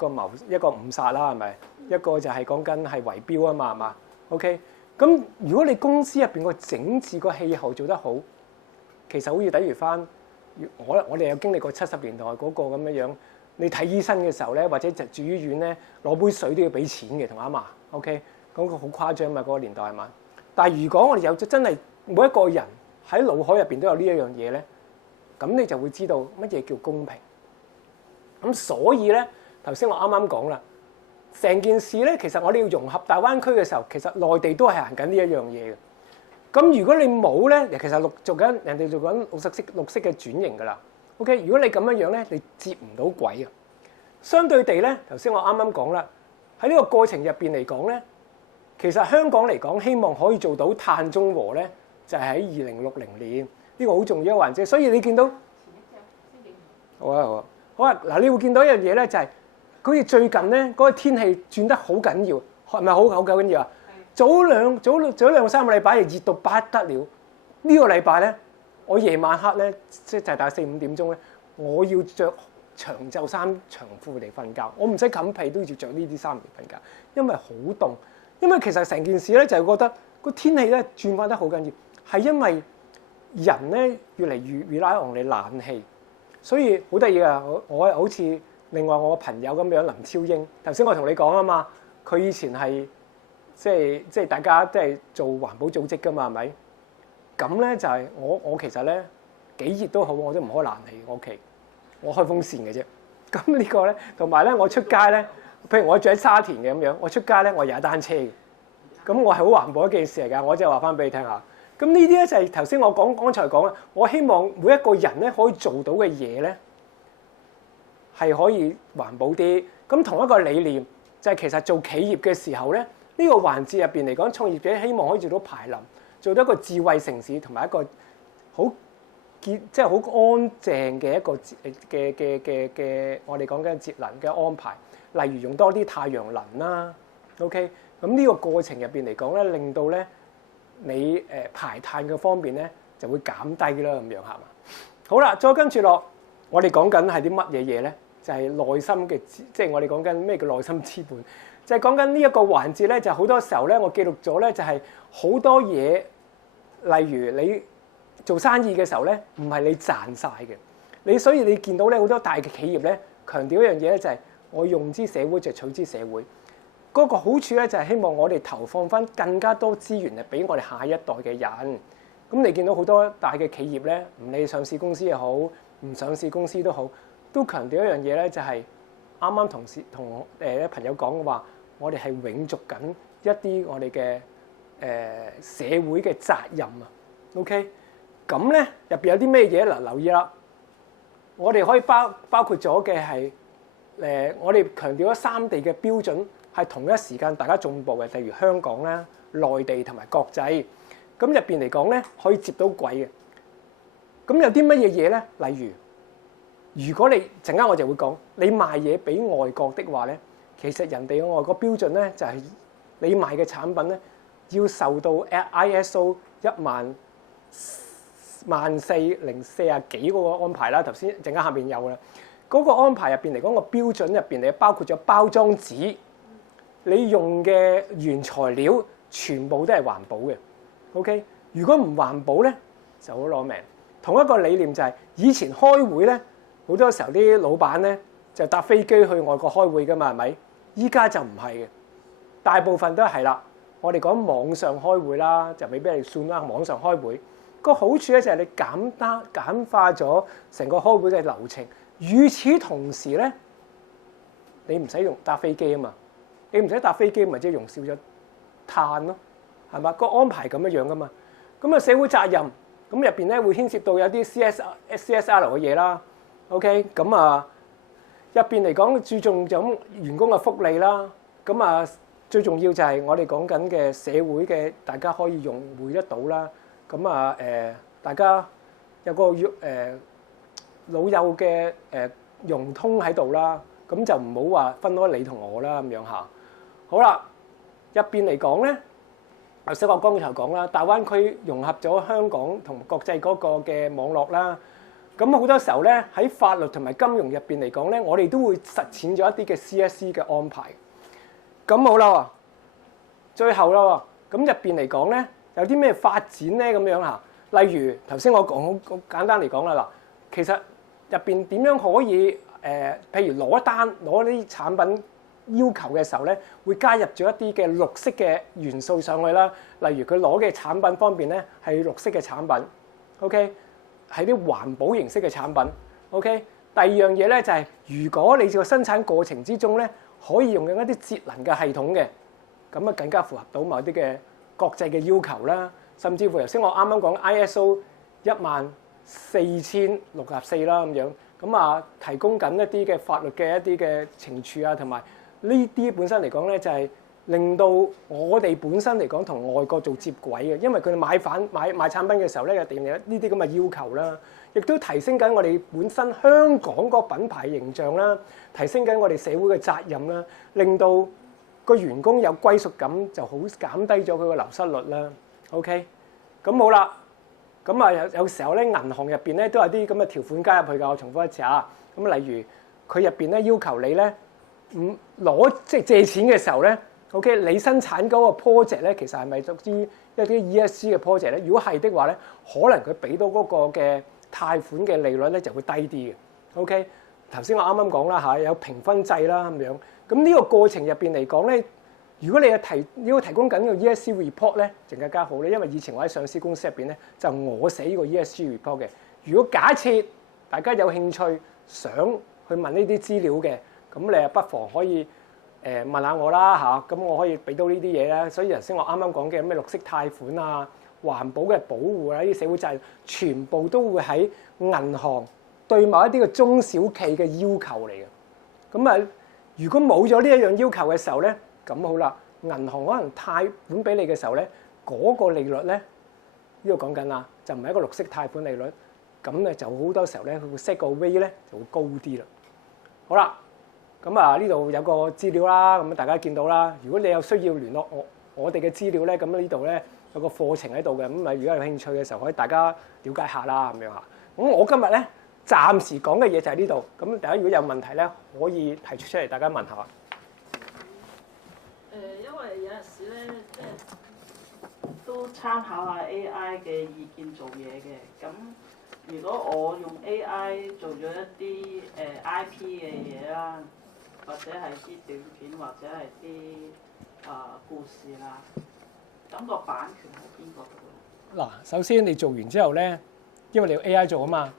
個誤殺啦，係咪？一個就係講緊係圍標啊嘛，係嘛 ？OK， 咁如果你公司入邊個整治個氣候做得好，其實好似等於翻我哋有經歷過70年代嗰個咁樣樣。你睇醫生嘅時候咧，或者就住醫院咧，攞杯水都要俾錢嘅，同阿嫲 OK， 嗰個好誇張嘛，嗰個年代係嘛？但係如果我哋有真係每一個人喺腦海入邊都有呢一樣嘢咧，咁你就會知道乜嘢叫公平。咁所以咧，頭先我啱啱講啦，成件事咧，其實我哋要融合大灣區嘅時候，其實內地都係行緊呢一樣嘢嘅。咁如果你冇咧，其實人哋做緊綠色嘅轉型㗎啦。OK， 如果你咁樣樣咧，你接唔到軌啊！相對地咧，頭先我啱啱講啦，喺呢個過程入邊嚟講咧，其實香港嚟講，希望可以做到碳中和咧，就係喺2060年呢個好重要嘅環節。所以你見到好啊，嗱，你會見到一樣嘢咧，就係好似最近咧嗰個天氣轉得好緊要，係咪好緊要啊？早兩三個禮拜就熱到不得了，呢個禮拜咧。我夜晚黑咧，即係大概4、5點鐘咧，我要着長袖衫、長褲嚟瞓覺。我唔使冚被都要着呢啲衫嚟瞓覺，因為好凍。因為其實成件事咧就係覺得個天氣咧轉翻得好緊要，係因為人咧越嚟越rely on你冷氣，所以好得意啊！我好似另外我個朋友咁樣林超英，頭先我同你講啊嘛，佢以前係即係大家都係做環保組織噶嘛，係咪？咁咧就係我其實咧幾熱都好，我都唔開冷氣我屋企，我開風扇嘅啫。咁呢個咧，同埋咧我出街咧，譬如我住喺沙田嘅咁樣，我出街咧我踩單車嘅，咁我係好環保一件事嚟㗎。我即係話翻俾你聽下。咁呢啲咧就係頭先我剛才講啦。我希望每一個人咧可以做到嘅嘢咧係可以環保啲。咁同一個理念就係其實做企業嘅時候咧，呢個環節入邊嚟講，創業者希望可以做到排林，做到一個智慧城市同埋一個好即係好安靜嘅一個嘅我哋講緊節能嘅安排。例如用多啲太陽能啦 ，OK， 咁呢個過程入邊嚟講咧，令到咧你排碳嘅方面咧就會減低啦，咁樣係嘛？好啦，再跟住落，我哋講緊係啲乜嘢嘢咧？就係內心嘅，即係我哋講緊咩叫內心資本？就係講緊呢一個環節咧，就好多時候咧，我記錄咗咧，就係好多嘢，例如你做生意嘅時候咧，唔係你賺晒嘅，所以你見到咧好多大嘅企業咧，強調一樣嘢咧就係。我用之社會就取之社會，嗰個好處咧就係希望我哋投放翻更加多資源嚟俾我哋下一代嘅人。咁你見到好多大嘅企業咧，唔理上市公司又好，唔上市公司都好，都強調一樣嘢咧，就係啱啱同朋友講嘅話，我哋係永續緊一啲我哋嘅社會嘅責任啊。OK， 咁咧入邊有啲咩嘢嗱？留意啦，我哋可以包括咗嘅係。我哋強調咗3地嘅標準係同一時間大家進步嘅，例如香港啦、內地同埋國際。咁入邊嚟講咧，可以接到軌嘅。咁有啲乜嘢嘢咧？例如果你陣間我就會講，你賣嘢俾外國的話咧，其實人哋嘅外國標準咧就係你賣嘅產品咧要受到 ISO 14040幾嗰個安排啦。頭先陣間下邊有啦。嗰個安排入邊嚟講，個標準入邊嚟包括咗包裝紙，你用嘅原材料全部都係環保嘅。OK， 如果唔環保咧，就好攞命。同一個理念就係以前開會咧，好多時候啲老闆咧就搭飛機去外國開會㗎嘛，係咪？依家就唔係嘅，大部分都係啦。我哋講網上開會啦，就未必係算啦。網上開會個好處咧就係你簡化咗成個開會嘅流程。與此同時咧，你唔使用搭飛機啊嘛，你唔使搭飛機，咪即係用少咗碳咯，係嘛？個安排咁樣噶嘛。咁啊社會責任咁入邊咧會牽涉到有啲 CSR 嘅嘢啦。OK， 咁啊入邊嚟講注重咗員工嘅福利啦。咁啊最重要就係我哋講緊嘅社會嘅大家可以用會得到啦。咁啊大家有個老幼嘅融通喺度啦，咁就唔好話分開你同我啦咁樣嚇。好啦，入邊嚟講咧，頭先我剛才講啦，大灣區融合咗香港同國際嗰個嘅網絡啦。咁好多時候咧喺法律同埋金融入邊嚟講咧，我哋都會實踐咗一啲嘅 CSC 嘅安排。咁好啦，最後啦，咁入邊嚟講咧有啲咩發展咧咁樣嚇？例如頭先我講好簡單嚟講啦嗱，其實入邊點樣可以譬如攞啲產品要求嘅時候咧，會加入咗一啲嘅綠色嘅元素上去啦。例如佢攞嘅產品方面咧係綠色嘅產品 ，OK， 係啲環保形式嘅產品 ，OK。第二樣嘢咧就係、是、如果你個生產過程之中咧可以用緊一啲節能嘅系統嘅，咁啊更加符合到某啲嘅國際嘅要求啦。甚至乎頭先我啱啱講 ISO 14064啦咁樣，咁啊提供緊一啲嘅法律嘅一啲嘅懲處啊，同埋呢啲本身嚟講咧就係令到我哋本身嚟講同外國做接軌嘅，因為佢哋買產品嘅時候咧有定有呢啲咁嘅要求啦，亦都提升緊我哋本身香港個品牌形象啦，提升緊我哋社會嘅責任啦，令到個員工有歸屬感，就好減低咗佢個流失率啦。OK， 咁好啦，咁啊有時候咧銀行入邊咧都有啲咁嘅條款加入去㗎。我重複一次啊，咁例如佢入邊咧要求你咧攞即係借錢嘅時候咧 ，OK， 你生產嗰個 project 咧其實係咪屬於一啲 ESG 嘅 project 咧？如果係的話咧，可能佢俾到嗰個嘅貸款嘅利率咧就會低啲嘅。OK， 頭先我啱啱講啦嚇，有評分制啦咁樣，咁呢個過程入邊嚟講咧。如果你要提供緊個 ESG report 咧，就更加好咧。因為以前我喺上市公司入邊咧，就我寫呢個 ESG report 嘅。如果假設大家有興趣想去問呢啲資料嘅，咁你不妨可以問下我啦嚇，咁我可以俾到呢啲嘢咧。所以頭先我啱啱講嘅咩綠色貸款啊、環保嘅保護啊、呢啲社會責任，全部都會喺銀行對某一啲嘅中小企嘅要求嚟嘅。咁啊，如果冇咗呢一樣要求嘅時候咧，咁好啦，銀行可能貸款俾你嘅時候咧，嗰個利率咧，呢個講緊啊，就唔係一個綠色貸款利率，咁咧就好多時候咧，佢會 set 個 rate 咧就會高啲啦。好啦。咁啊，呢度有個資料啦，咁大家見到啦。如果你有需要聯絡我哋嘅資料咧，咁呢度咧有個課程喺度嘅，咁啊如果有興趣嘅時候，可以大家了解下啦，咁樣嚇。咁我今日咧暫時講嘅嘢就喺呢度，咁大家如果有問題咧，可以提出嚟，大家問下。因為有陣時咧，即係都參考下 AI 嘅意見做嘢嘅，咁。如果我用 AI 做咗一啲IP 嘅嘢啦，或者係啲短片，或者係啲故事啦，咁個版權係邊個度？嗱，首先你做完之後咧，因為你用 AI 做啊嘛，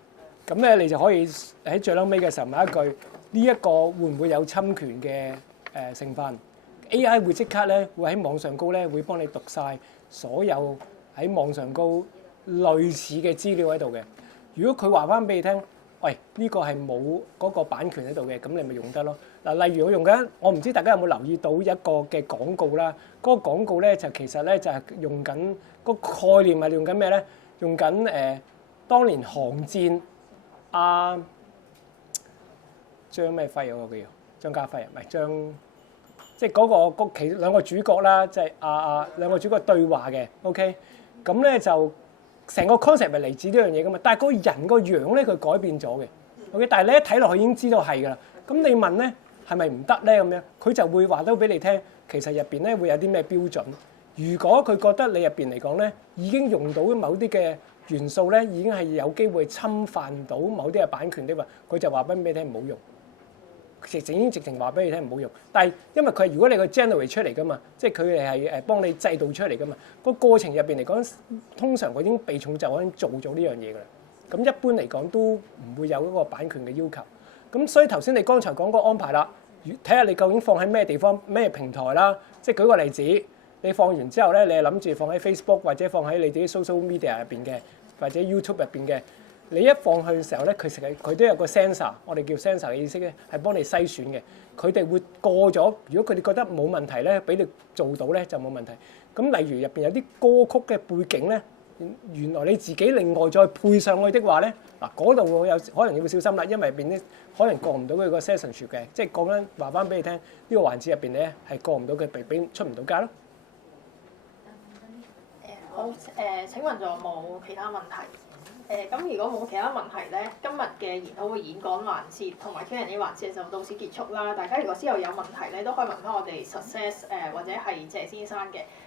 咁咧你就可以喺最撚尾嘅時候問一句：呢一個會唔會有侵權嘅成分 ？AI 會即刻咧會喺網上高咧會幫你讀晒所有喺網上高類似嘅資料喺度嘅。如果佢話翻俾你聽，喂，呢個係冇嗰個版權喺度嘅，咁你咪用得咯。嗱，例如我用緊，我唔知大家有冇留意到一個嘅廣告啦。嗰個廣告咧就其實咧就係用緊個概念係用緊咩咧？用緊當年韓戰張咩輝嗰個叫張家輝啊，唔係張，即係嗰個其兩個主角啦，即係兩個主角對話嘅。OK，咁咧就。成個 concept 係嚟自呢樣嘢噶嘛，但係個人個樣咧佢改變咗嘅，OK，但係你一睇落去已經知道係噶啦。咁你問咧係咪唔得咧咁樣，佢就會話到俾你聽，其實入邊咧會有啲咩標準。如果佢覺得你入邊嚟講咧已經用到某啲嘅元素咧，已經係有機會侵犯到某啲嘅版權的話，佢就話俾你聽唔好用。直情話俾你聽唔好用，但係因為佢係如果你個 generate 出嚟噶嘛，即係佢哋係幫你製造出嚟噶嘛，個過程入邊嚟講，通常佢已經避重就輕做咗呢樣嘢噶啦。咁一般嚟講都唔會有嗰個版權嘅要求。咁所以頭先你剛才講個安排啦，睇下你究竟放喺咩地方、咩平台啦。即係舉個例子，你放完之後咧，你係諗住放喺 Facebook 或者放喺你自己 social media 入邊嘅，或者 YouTube 入邊嘅。你一放去嘅時候咧，佢都有個 sensor， 我哋叫 sensor 嘅意思咧，係幫你篩選嘅。佢哋會過咗，如果佢哋覺得冇問題咧，俾你做到咧就冇問題。咁例如入邊有啲歌曲嘅背景咧，原來你自己另外再配上去的話咧，嗱嗰度會有可能要小心啦，因為入邊咧可能過唔到佢個 censorship嘅，即係講緊話翻俾你聽，呢個環節入邊咧係過唔到佢，俾出唔到街咯。好請問仲有冇其他問題？咁如果冇其他問題咧，今日嘅研討會演講環節同埋 Q&A 環節就到此結束啦。大家如果之後有問題咧，都可以問翻我哋 Success 或者係謝先生嘅。